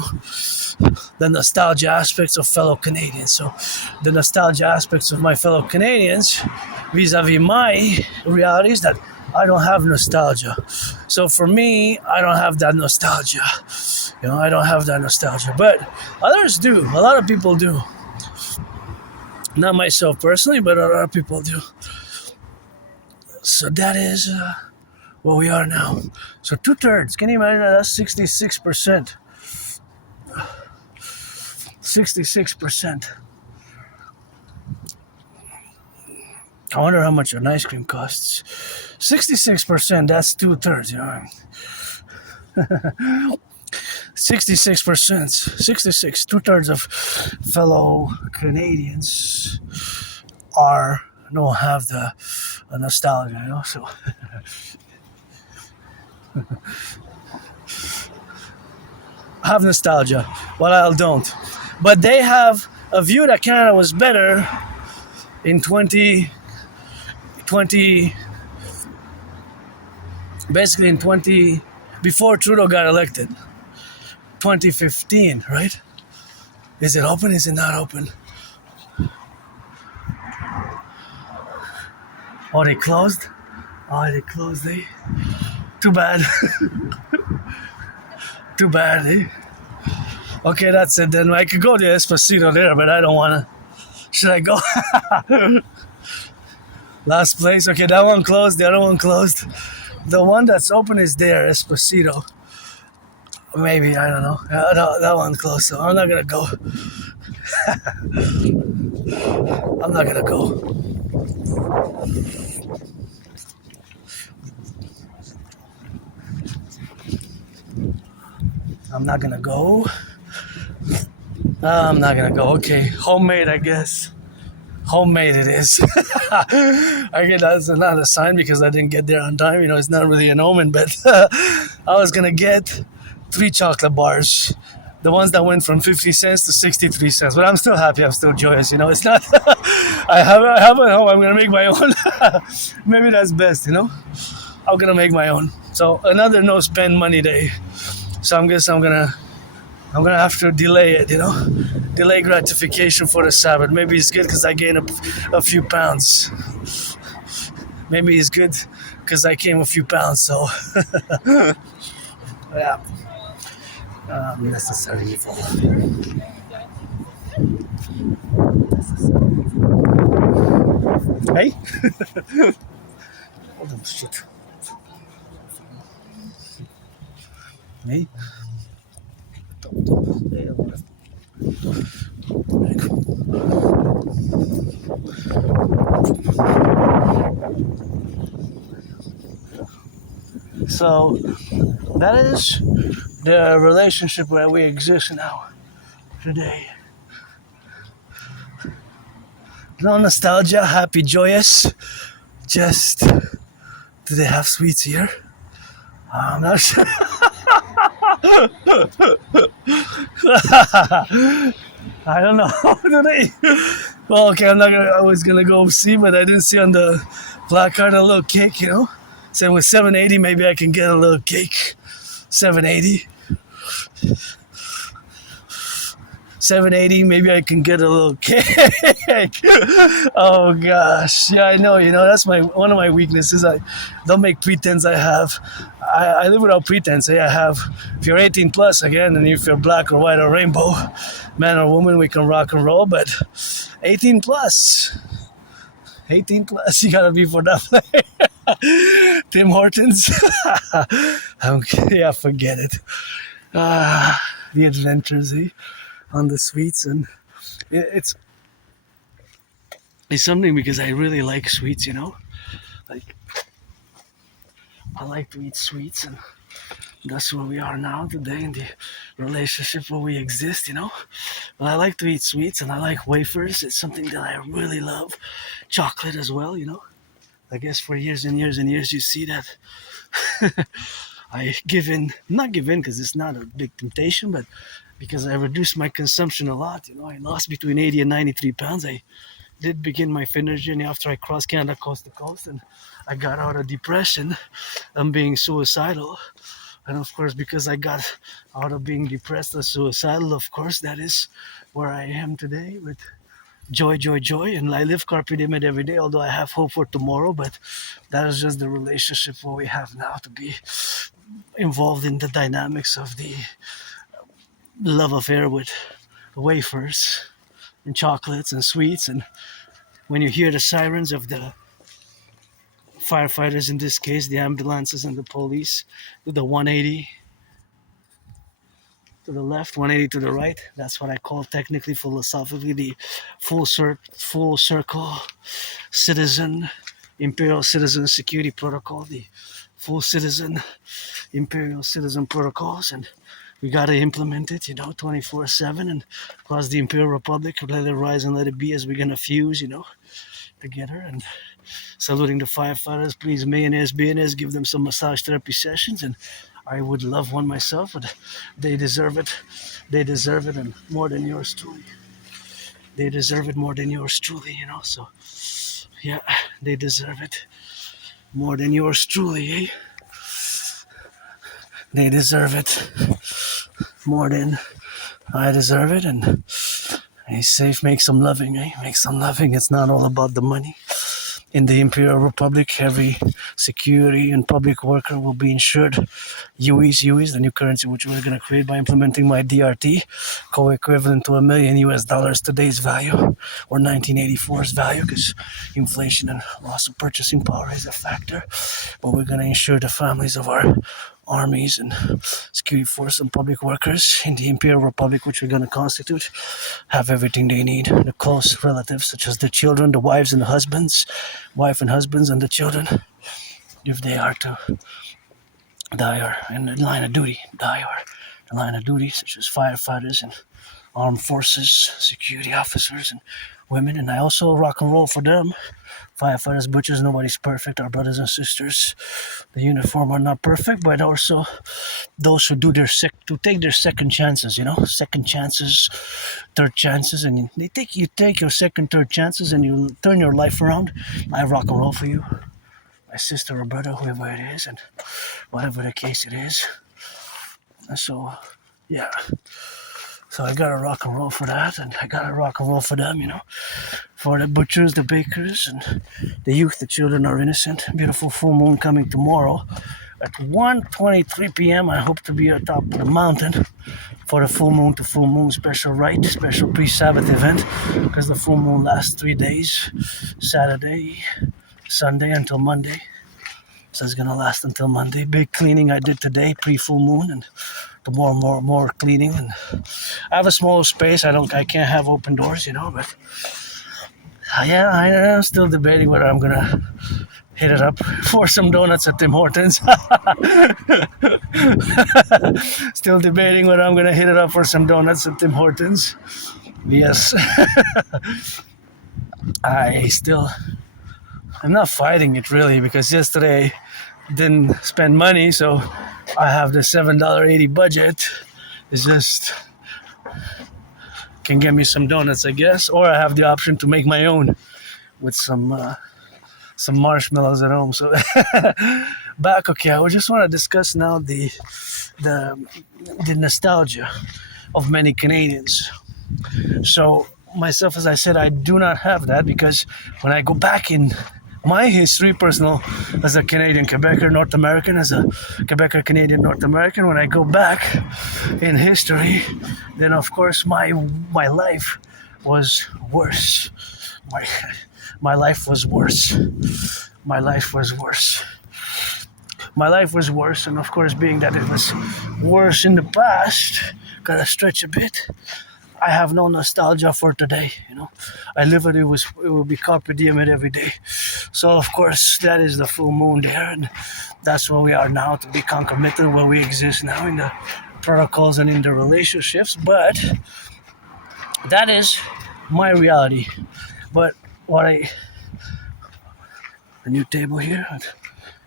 the nostalgia aspects of fellow Canadians. So the nostalgia aspects of my fellow Canadians vis-a-vis my realities, that I don't have nostalgia. So for me, I don't have that nostalgia. I don't have that nostalgia. But others do. A lot of people do. Not myself personally, but a lot of people do. So that is where we are now. So 2/3. Can you imagine that? That's 66%. 66%. I wonder how much an ice cream costs. 66%, that's 2/3, 66%, 66, 2/3 of fellow Canadians don't have the nostalgia, so. Have nostalgia, while I don't. But they have a view that Canada was better in 2020, basically in 20, before Trudeau got elected, 2015, right? Is it open? Is it not open? Oh, they closed? Oh, they closed, Too bad. Too bad, Okay, that's it then. I could go to Aspiesque there, but I don't want to. Should I go? Last place. Okay, that one closed. The other one closed. The one that's open is there, Aspiesque. Maybe, I don't know. That one closed, so I'm not going to go. I'm not going to go. I'm not going to go. I'm not going to go. Okay, homemade, I guess. Homemade it is. I guess that's not a sign because I didn't get there on time. It's not really an omen, but I was going to get 3 chocolate bars. The ones that went from 50 cents to 63 cents. But I'm still happy. I'm still joyous. It's not... I have it at home. I'm going to make my own. Maybe that's best, I'm going to make my own. So another no spend money day. So I guess I'm going to have to delay it, delay gratification for the Sabbath. Maybe it's good because I gained a few pounds. Maybe it's good because I came a few pounds, so. Yeah. Necessary evil. Hey? Oh, shit. Hey? So that is the relationship where we exist now, today. No nostalgia, happy, joyous. Just, do they have sweets here? I'm not sure. I don't know. Do they? Well, okay, I was gonna go see, but I didn't see on the placard a little cake, Said with 780, maybe I can get a little cake. 780. 780, maybe I can get a little cake. Oh gosh, yeah, I know. That's one of my weaknesses. I don't make pretense. I live without pretense. I have. If you're 18 plus again, and if you're black or white or rainbow, man or woman, we can rock and roll. But 18 plus, you gotta be for that. Tim Hortons. Yeah, forget it. The adventures, on the sweets, and it's something because I really like sweets, like I like to eat sweets, and that's where we are now today in the relationship where we exist, But I like to eat sweets, and I like wafers. It's something that I really love. Chocolate as well, I guess for years and years and years you see that not give in because it's not a big temptation, but because I reduced my consumption a lot. I lost between 80 and 93 pounds. I did begin my fitness journey after I crossed Canada coast to coast, and I got out of depression and being suicidal. And of course, because I got out of being depressed and suicidal, of course, that is where I am today with joy, joy, joy. And I live carpe diem every day, although I have hope for tomorrow. But that is just the relationship what we have now, to be involved in the dynamics of the love affair with wafers and chocolates and sweets. And when you hear the sirens of the firefighters, in this case the ambulances and the police, to the 180 to the left, 180 to the right, that's what I call technically, philosophically, the full circle citizen, imperial citizen security protocol, the full citizen imperial citizen protocols. And we got to implement it, 24/7, and across the Imperial Republic. Let it rise and let it be, as we're going to fuse, together. And saluting the firefighters, please, mayonnaise, billionaires, give them some massage therapy sessions. And I would love one myself, but they deserve it. They deserve it, and more than yours truly. They deserve it more than yours truly, So, yeah, they deserve it more than yours truly, eh? They deserve it more than I deserve it. And stay safe, make some loving, eh? Make some loving. It's not all about the money. In the Imperial Republic, every security and public worker will be insured UEs, the new currency which we're going to create by implementing my DRT, co-equivalent to $1 million today's value, or 1984's value, because inflation and loss of purchasing power is a factor. But we're going to insure the families of our armies and security force and public workers in the Imperial Republic, which we're going to constitute, have everything they need. The close relatives, such as the children, the wives and the husbands, wife and husbands and the children, if they are to die or in the line of duty, such as firefighters and armed forces, security officers and women. And I also rock and roll for them. Firefighters, butchers, nobody's perfect. Our brothers and sisters, the uniform are not perfect, but also those who do take their second chances, second chances, third chances, and you take your second, third chances, and you turn your life around. I rock and roll for you, my sister or brother, whoever it is, and whatever the case it is. And so, yeah. So I gotta rock and roll for that, and I gotta rock and roll for them, for the butchers, the bakers, and the youth. The children are innocent. Beautiful full moon coming tomorrow at 1:23 p.m. I hope to be atop the mountain for the full moon to full moon special rite, special pre-Sabbath event, because the full moon lasts 3 days, Saturday, Sunday until Monday. So it's gonna last until Monday. Big cleaning I did today, pre-full moon, and tomorrow more cleaning. And I have a small space. I can't have open doors, but Yeah, I am still debating whether I'm gonna hit it up for some donuts at Tim Hortons. Still debating whether I'm gonna hit it up for some donuts at Tim Hortons. Yes, I still. I'm not fighting it really because yesterday didn't spend money, so I have the $7.80 budget. It's just can get me some donuts, I guess, or I have the option to make my own with some marshmallows at home. So back, okay. I just want to discuss now the the nostalgia of many Canadians. So myself, as I said, I do not have that because when I go back in my history, personal, as a Canadian Quebecer, North American, as a Quebecer Canadian North American, when I go back in history, then of course my life was worse. My my life was worse. My life was worse. My life was worse, and of course, being that it was worse in the past, gotta stretch a bit. I have no nostalgia for today. I live it. It will be carpe diem it every day. So of course, that is the full moon there, and that's where we are now to be concomitant where we exist now in the protocols and in the relationships. But that is my reality. But a new table here.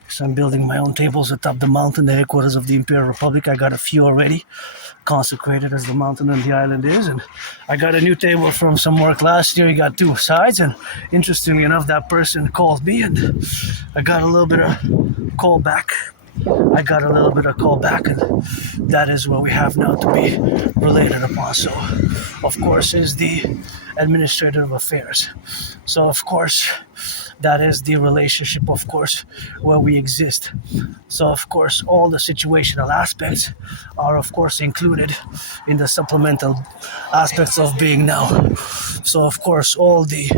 So I'm building my own tables atop the mountain, the headquarters of the Imperial Republic. I got a few already, consecrated as the mountain and the island is. And I got a new table from some work last year. We got two sides. And interestingly enough, that person called me and I got a little bit of call back. And that is what we have now to be related upon. So, of course, is the administrative affairs. So, of course, that is the relationship, of course, where we exist. So, of course, all the situational aspects are, of course, included in the supplemental aspects of being now. So, of course, all the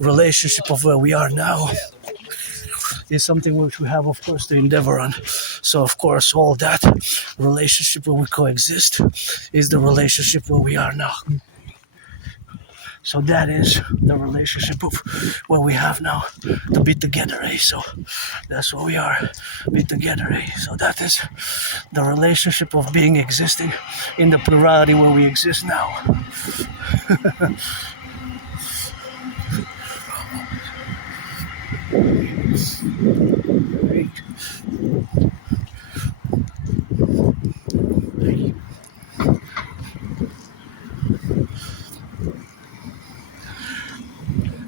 relationship of where we are now is something which we have, of course, to endeavor on. So, of course, all that relationship where we coexist is the relationship where we are now. So that is the relationship of what we have now to be together, eh? So that's what we are, be together, eh? So that is the relationship of being existing in the plurality where we exist now.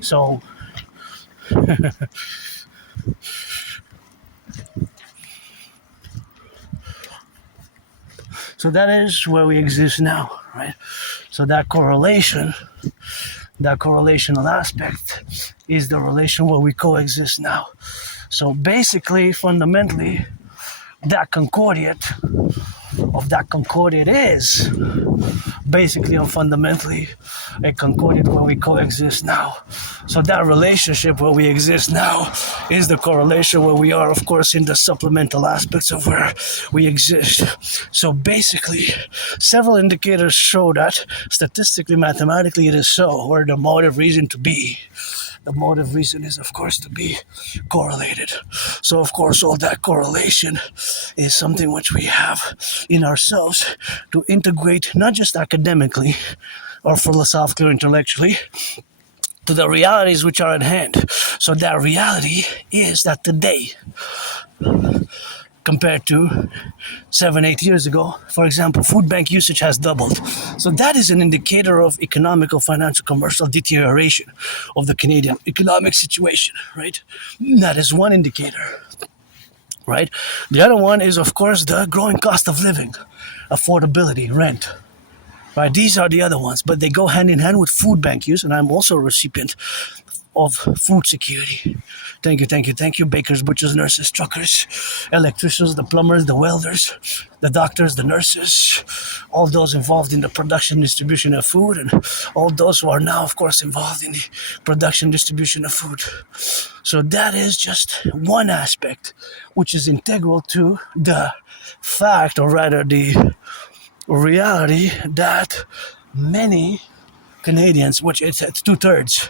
So so that is where we exist now, right? So that correlational aspect is the relation where we coexist now. So basically, fundamentally, that concordiate is basically or fundamentally a concordiate where we coexist now. So that relationship where we exist now is the correlation where we are, of course, in the supplemental aspects of where we exist. So basically, several indicators show that statistically, mathematically, it is so, or the motive reason to be. The motive reason is, of course, to be correlated. So, of course, all that correlation is something which we have in ourselves to integrate, not just academically or philosophically or intellectually, to the realities which are at hand. So that reality is that today, compared to 7-8 years ago, for example, food bank usage has doubled. So that is an indicator of economical, financial, commercial deterioration of the Canadian economic situation, right? That is one indicator, right? The other one is, of course, the growing cost of living, affordability, rent. Right, these are the other ones, but they go hand in hand with food bank use, and I'm also a recipient of food security. Thank you, bakers, butchers, nurses, truckers, electricians, the plumbers, the welders, the doctors, the nurses, all those involved in the production, distribution of food, and all those who are now, of course, involved in the production, distribution of food. So that is just one aspect, which is integral to the fact, or rather the reality that many Canadians, which it's 2/3,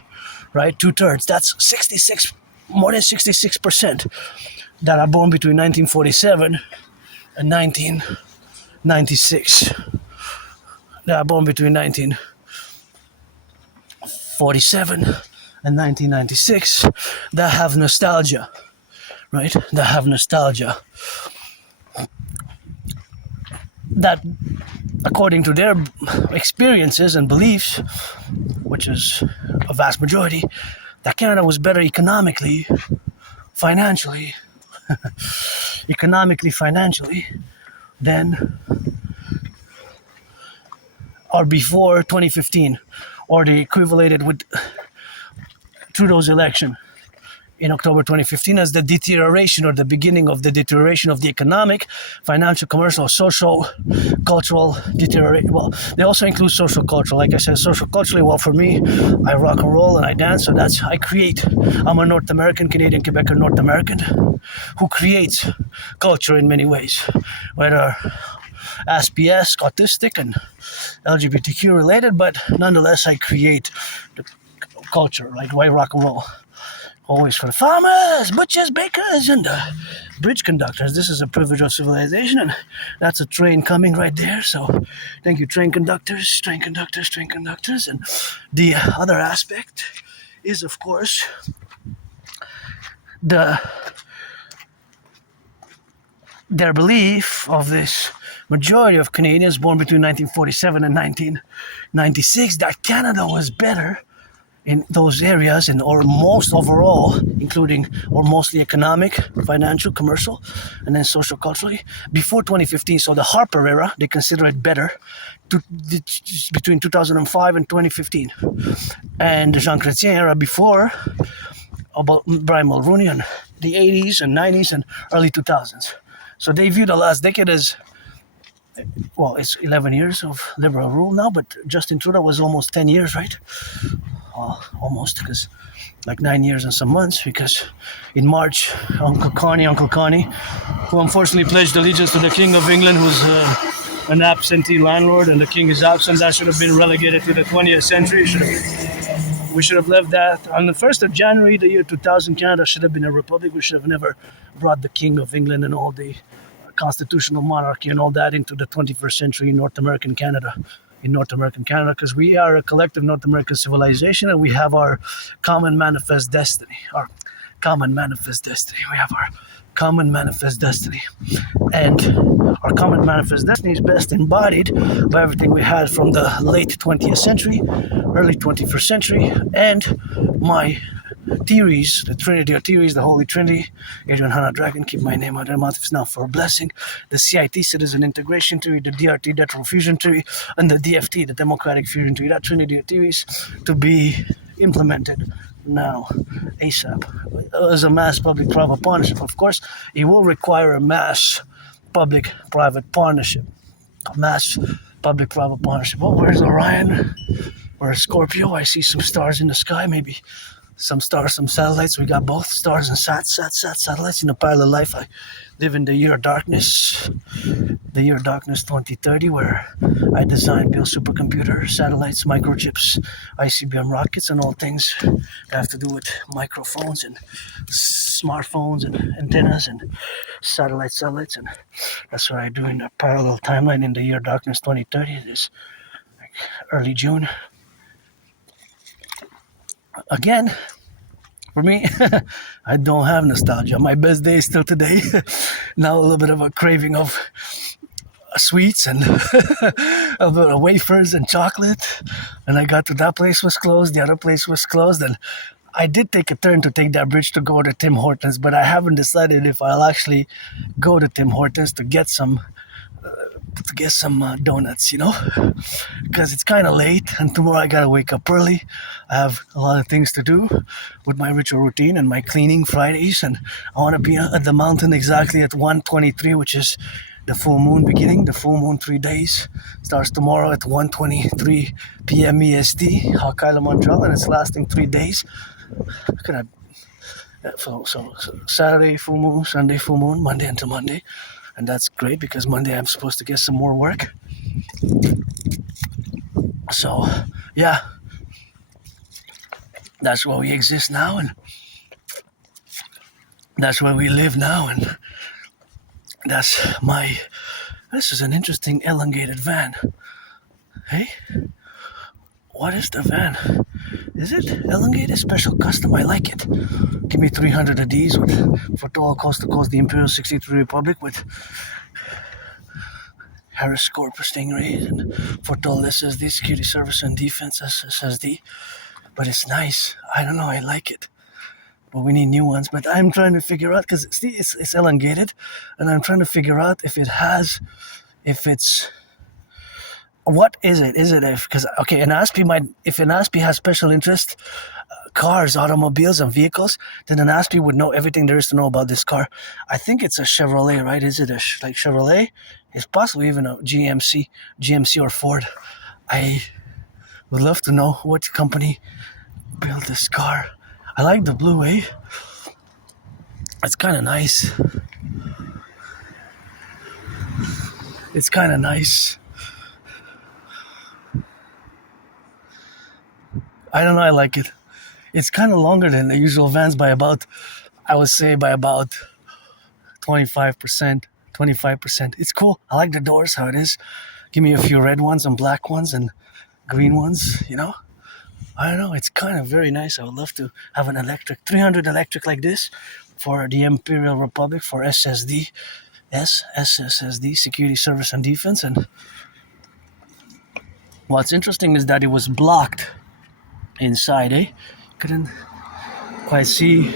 right? 2/3. That's 66, more than 66% that are born between 1947 and 1996. That are born between 1947 and 1996 that have nostalgia, right? That have nostalgia. That, according to their experiences and beliefs, which is a vast majority, that Canada was better economically, financially, than or before 2015, or they equated with Trudeau's election in October 2015 as the deterioration or the beginning of the deterioration of the economic, financial, commercial, social, cultural deterioration. Well, they also include social cultural. Like I said, social culturally, well, for me, I rock and roll and I dance, so that's, I create. I'm a North American, Canadian, Quebecer, North American who creates culture in many ways, whether Aspiesque, autistic, and LGBTQ related, but nonetheless, I create the culture, like white rock and roll. Always for the farmers, butchers, bakers, and bridge conductors. This is a privilege of civilization, and that's a train coming right there. So thank you, train conductors. And the other aspect is, of course, their belief of this majority of Canadians born between 1947 and 1996 that Canada was better in those areas, and or most overall, including or mostly economic, financial, commercial, and then social, culturally, before 2015. So the Harper era, they consider it better between 2005 and 2015. And the Jean Chrétien era before, about Brian Mulroney in the 80s and 90s and early 2000s. So they view the last decade as, well, it's 11 years of liberal rule now, but Justin Trudeau was almost 10 years, right? Almost, because like 9 years and some months, because in March, Uncle Connie, who unfortunately pledged allegiance to the King of England, who's an absentee landlord, and the King is absent, that should have been relegated to the 20th century. We should have left that. On the 1st of January, the year 2000, Canada should have been a republic. We should have never brought the King of England and all the constitutional monarchy and all that into the 21st century in North American Canada, because we are a collective North American civilization, and we have our common manifest destiny. We have our common manifest destiny. And our common manifest destiny is best embodied by everything we had from the late 20th century, early 21st century, and my theories, the Trinity of theories, the Holy Trinity, Adrian Hannah Dragon, keep my name out of their mouth if it's not for a blessing, the CIT, Citizen Integration Theory, the DRT, Detrital Fusion Theory, and the DFT, the Democratic Fusion Theory, that Trinity of theories to be implemented now, ASAP, as a mass public-private partnership. Of course, it will require a mass public-private partnership. Oh, where's Orion? Where's Scorpio? I see some stars in the sky, maybe some stars, some satellites. We got both stars and satellites in a parallel life. I live in the year of darkness 2030, where I design, build supercomputers, satellites, microchips, ICBM rockets, and all things that have to do with microphones and smartphones and antennas and satellites, and that's what I do in a parallel timeline in the year of darkness 2030. It is like early June. Again, for me, I don't have nostalgia. My best day is still today. Now a little bit of a craving of sweets and a bit of wafers and chocolate. And I got to that place was closed, the other place was closed, and I did take a turn to take that bridge to go to Tim Hortons, but I haven't decided if I'll actually go to Tim Hortons to get some donuts, because it's kind of late, and tomorrow I gotta wake up early. I have a lot of things to do with my ritual routine and my cleaning Fridays, and I want to be at the mountain exactly at 1:23, which is the full moon beginning. The full moon 3 days starts tomorrow at 1:23 p.m. EST, Hokkaido, Montreal, and it's lasting 3 days. So Saturday full moon, Sunday full moon, Monday until Monday. And that's great because Monday I'm supposed to get some more work. So, yeah. that's where we exist now, and that's where we live now, and this is an interesting elongated van. Hey, what is the van? Is it elongated? Special custom? I like it. Give me 300 of these for total coast to coast the Imperial 63 Republic with Harris Corpus Stingrays and for total SSD, security service and defense SSD. But it's nice. I don't know, I like it. But we need new ones. But I'm trying to figure out, because it's elongated, and I'm trying to figure out if it's, what is it? Is it because, okay, if N.A.C.W.P has special interest, cars, automobiles, and vehicles, then N.A.C.W.P would know everything there is to know about this car. I think it's a Chevrolet, right? Is it like Chevrolet? It's possibly even a GMC or Ford. I would love to know what company built this car. I like the blue, eh? It's kind of nice. It's kind of nice. I don't know, I like it. It's kind of longer than the usual vans by about, I would say by about 25%. It's cool. I like the doors, how it is. Give me a few red ones and black ones and green ones, you know? I don't know, it's kind of very nice. I would love to have an electric, 300 electric like this for the Imperial Republic for SSD, security service and defense. And what's interesting is that it was blocked inside, eh? Couldn't quite see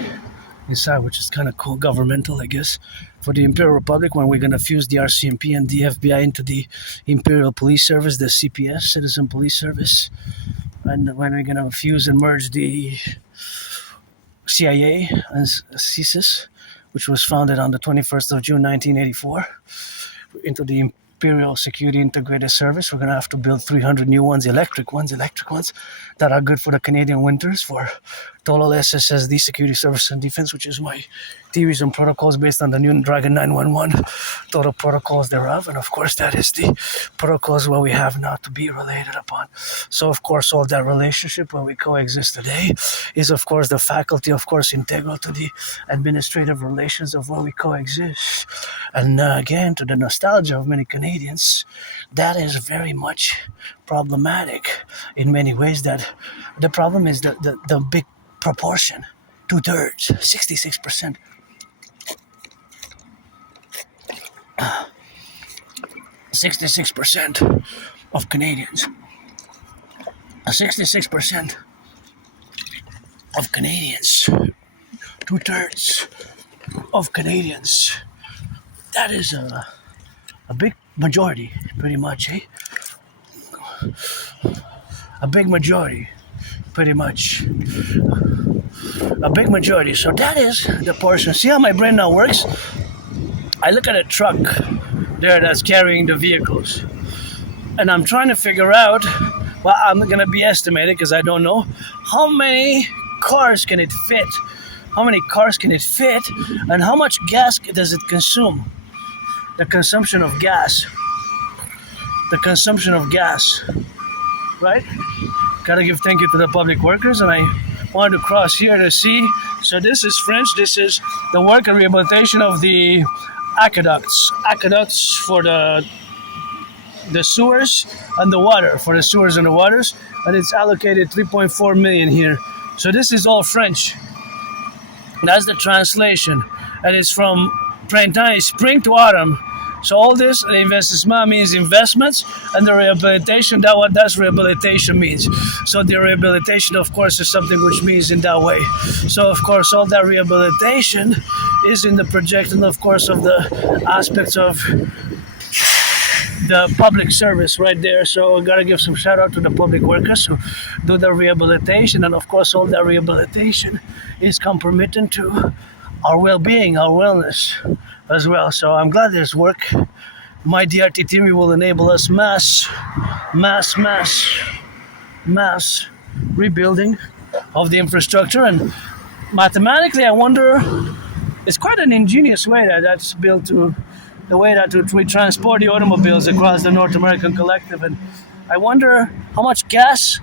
inside, which is kind of cool, governmental, I guess. For the Imperial Republic, when we're going to fuse the RCMP and the FBI into the Imperial Police Service, the CPS, Citizen Police Service, and when we're going to fuse and merge the CIA and CSIS, which was founded on the 21st of June 1984, into the Imperial Security Integrated Service, we're going to have to build 300 new ones, electric ones, that are good for the Canadian winters, for total SSSD, security service and defense, which is my theories and protocols based on the new Dragon 911, total protocols thereof. And of course, that is the protocols where we have not to be related upon. So of course, all that relationship when we coexist today is of course the faculty, of course, integral to the administrative relations of where we coexist. And again, to the nostalgia of many Canadians, that is very much problematic in many ways. That the problem is the big proportion, 2/3, 66%. 66% of Canadians. 66% of Canadians. 2/3 of Canadians. That is a big majority, pretty much, eh? A big majority, pretty much. A big majority. So that is the portion. See how my brain now works? I look at a truck there that's carrying the vehicles, and I'm trying to figure out, well, I'm going to be estimated because I don't know, how many cars can it fit? How many cars can it fit? And how much gas does it consume? The consumption of gas. The consumption of gas. Right? Gotta give thank you to the public workers, and I wanted to cross here to see. So this is French. This is the work and rehabilitation of the aqueducts. Aqueducts for the sewers and the water. For the sewers and the waters. And it's allocated 3.4 million here. So this is all French. That's the translation. And it's from printemps, spring to autumn. So all this, investissement means investments, and the rehabilitation, that's rehabilitation means. So the rehabilitation, of course, is something which means in that way. So, of course, all that rehabilitation is in the projection, of course, of the aspects of the public service right there. So I gotta give some shout out to the public workers who do the rehabilitation, and of course, all that rehabilitation is concomitant to our well-being, our wellness as well. So I'm glad there's work. My DRT theory will enable us mass rebuilding of the infrastructure. And mathematically, I wonder, it's quite an ingenious way that's built, to the way that we transport the automobiles across the North American Collectif. And I wonder how much gas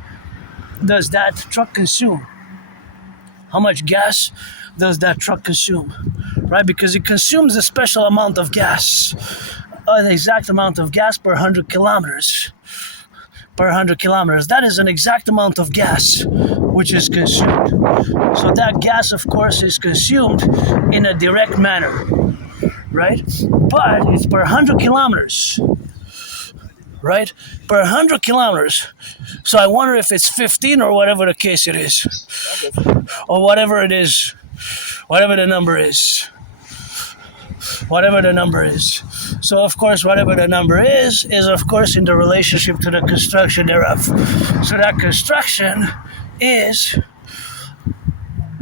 does that truck consume? how much gas does that truck consume, right? Because it consumes a special amount of gas, an exact amount of gas per 100 kilometers. Per 100 kilometers, that is an exact amount of gas which is consumed. So that gas, of course, is consumed in a direct manner, right? But it's per 100 kilometers, right? Per 100 kilometers. So I wonder if it's 15 or whatever the case it is, or whatever it is, whatever the number is. Whatever the number is. So, of course, whatever the number is of course in the relationship to the construction thereof. So that construction is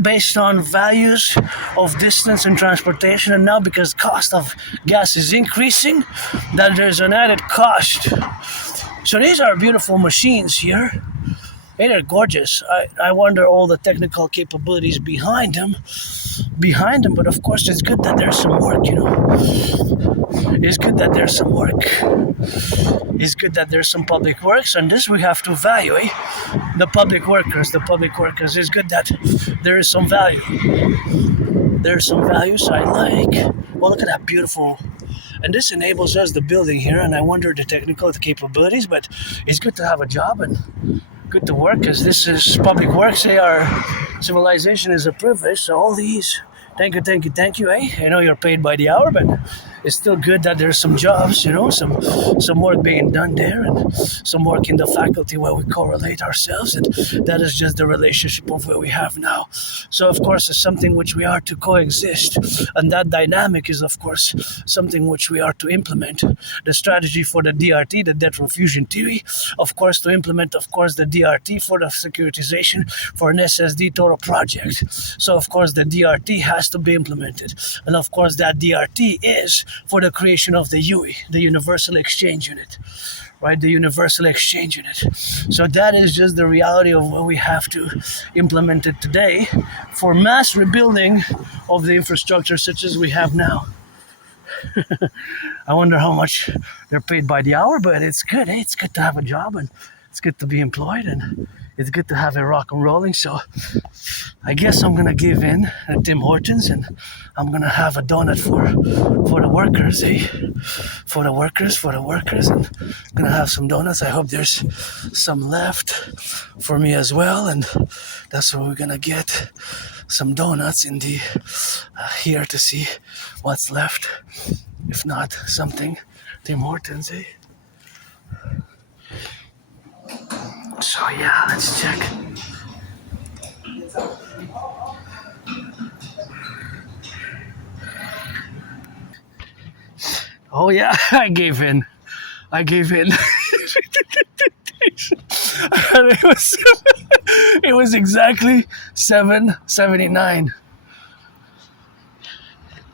based on values of distance and transportation, and now because cost of gas is increasing, that there's an added cost. So these are beautiful machines here. They're gorgeous. I wonder all the technical capabilities behind them, but of course it's good that there's some work, It's good that there's some work. It's good that there's some public works, and this we have to evaluate. The public workers. It's good that there is some value. There's some values I like. Well, look at that beautiful. And this enables us the building here, and I wonder the technical capabilities, but it's good to have a job and good to work, because this is public works. Civilization is a privilege, so all these, thank you, eh? I know you're paid by the hour, but it's still good that there's some jobs, some work being done there, and some work in the faculty where we correlate ourselves, and that is just the relationship of where we have now. So of course it's something which we are to coexist, and that dynamic is of course something which we are to implement. The strategy for the DRT, the debt refusion theory, of course to implement of course the DRT for the securitization for an SSD total project. So of course the DRT has to be implemented, and of course that DRT is for the creation of the UE, the Universal Exchange Unit, right? The Universal Exchange Unit. So that is just the reality of what we have to implement it today for mass rebuilding of the infrastructure such as we have now. I wonder how much they're paid by the hour, but it's good. It's good to have a job, and it's good to be employed, and it's good to have a rock and rolling. So I guess I'm gonna give in at Tim Hortons, and I'm gonna have a donut for the workers, eh? For the workers, and I'm gonna have some donuts. I hope there's some left for me as well, and that's where we're gonna get some donuts in the here to see what's left. If not something, Tim Hortons, eh? So yeah, let's check. Oh yeah, I gave in. It was exactly $7.79.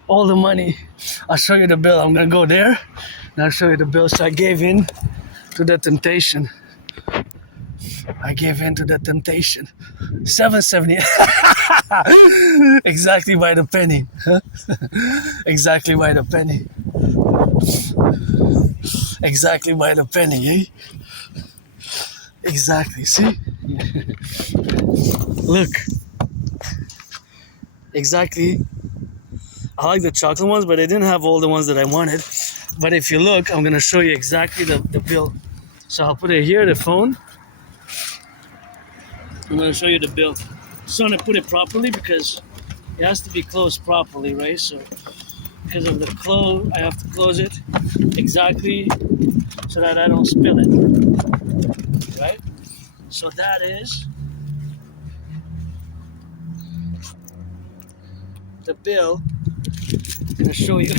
All the money. I'll show you the bill. I'm gonna go there and I'll show you the bill. So I gave in to the temptation. $7.70. Exactly by the penny. Exactly by the penny. Exactly by the penny, eh? Exactly, see? Look. Exactly. I like the chocolate ones, but I didn't have all the ones that I wanted. But if you look, I'm going to show you exactly the bill. So I'll put it here, the phone. I'm going to show you the bill. Just want to put it properly because it has to be closed properly, right? So because of the close, I have to close it exactly so that I don't spill it, right? So that is the bill. I'm gonna show you.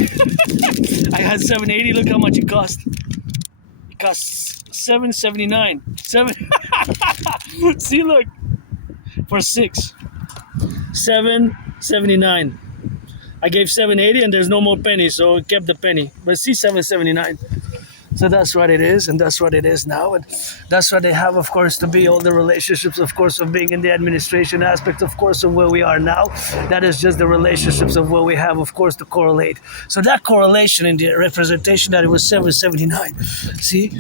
I had $7.80. Look how much it cost. It cost $7.79. See, look, for 6. $7.79. I gave $7.80 and there's no more pennies, so it kept the penny. But see, $7.79. So So that's what it is, and that's what it is now, and that's what they have, of course, to be all the relationships, of course, of being in the administration aspect, of course, of where we are now. That is just the relationships of what we have, of course, to correlate. So that correlation in the representation that it was 779, see,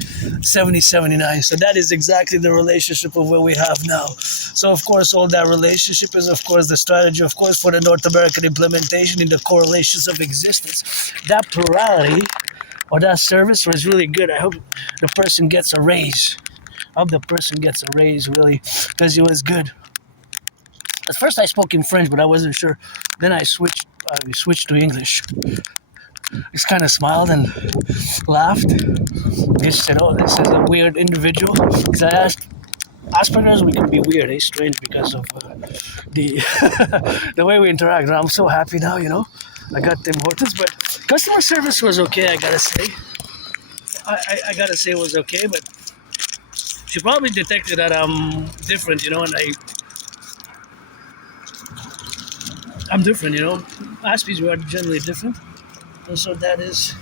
7079. So that is exactly the relationship of what we have now. So of course, all that relationship is, of course, the strategy, of course, for the North American implementation in the correlations of existence. That plurality or that service was really good. I hope the person gets a raise. I hope the person gets a raise, really, because it was good. At first I spoke in French, but I wasn't sure. Then I switched to English. Just kind of smiled and laughed. He said, "Oh, this is a weird individual." Because I asked, Asperger's, we can be weird, strange, because of the the way we interact. And I'm so happy now, I got Tim Hortons, but customer service was okay, I gotta say. I gotta say it was okay, but she probably detected that I'm different, and I'm different, Aspies, we are generally different. And so that is,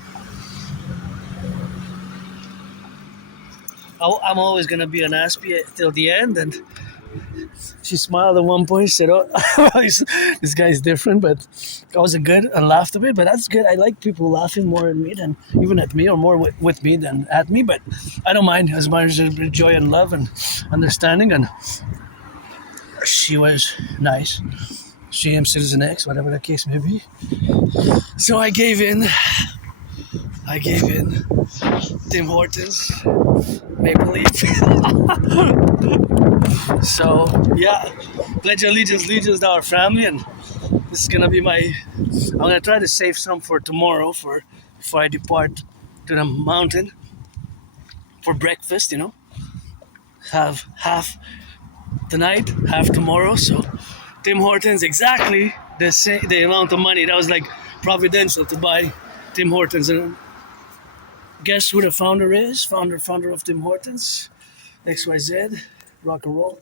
I'm always gonna be an Aspie till the end. And she smiled at one point, said, "Oh, this guy's different," but I was good and laughed a bit. But that's good. I like people laughing more at me than even at me, or more with me than at me. But I don't mind, as much as there's joy and love and understanding. And she was nice. She am Citizen X, whatever the case may be. So I gave in. Tim Hortons, Maple Leaf. So yeah, pledge allegiance to our family, and this is gonna be I'm gonna try to save some for tomorrow, before I depart to the mountain for breakfast. Have half tonight, half tomorrow. So Tim Hortons, exactly the amount of money that was like providential to buy Tim Hortons. And guess who the founder is? Founder of Tim Hortons, XYZ, rock and roll.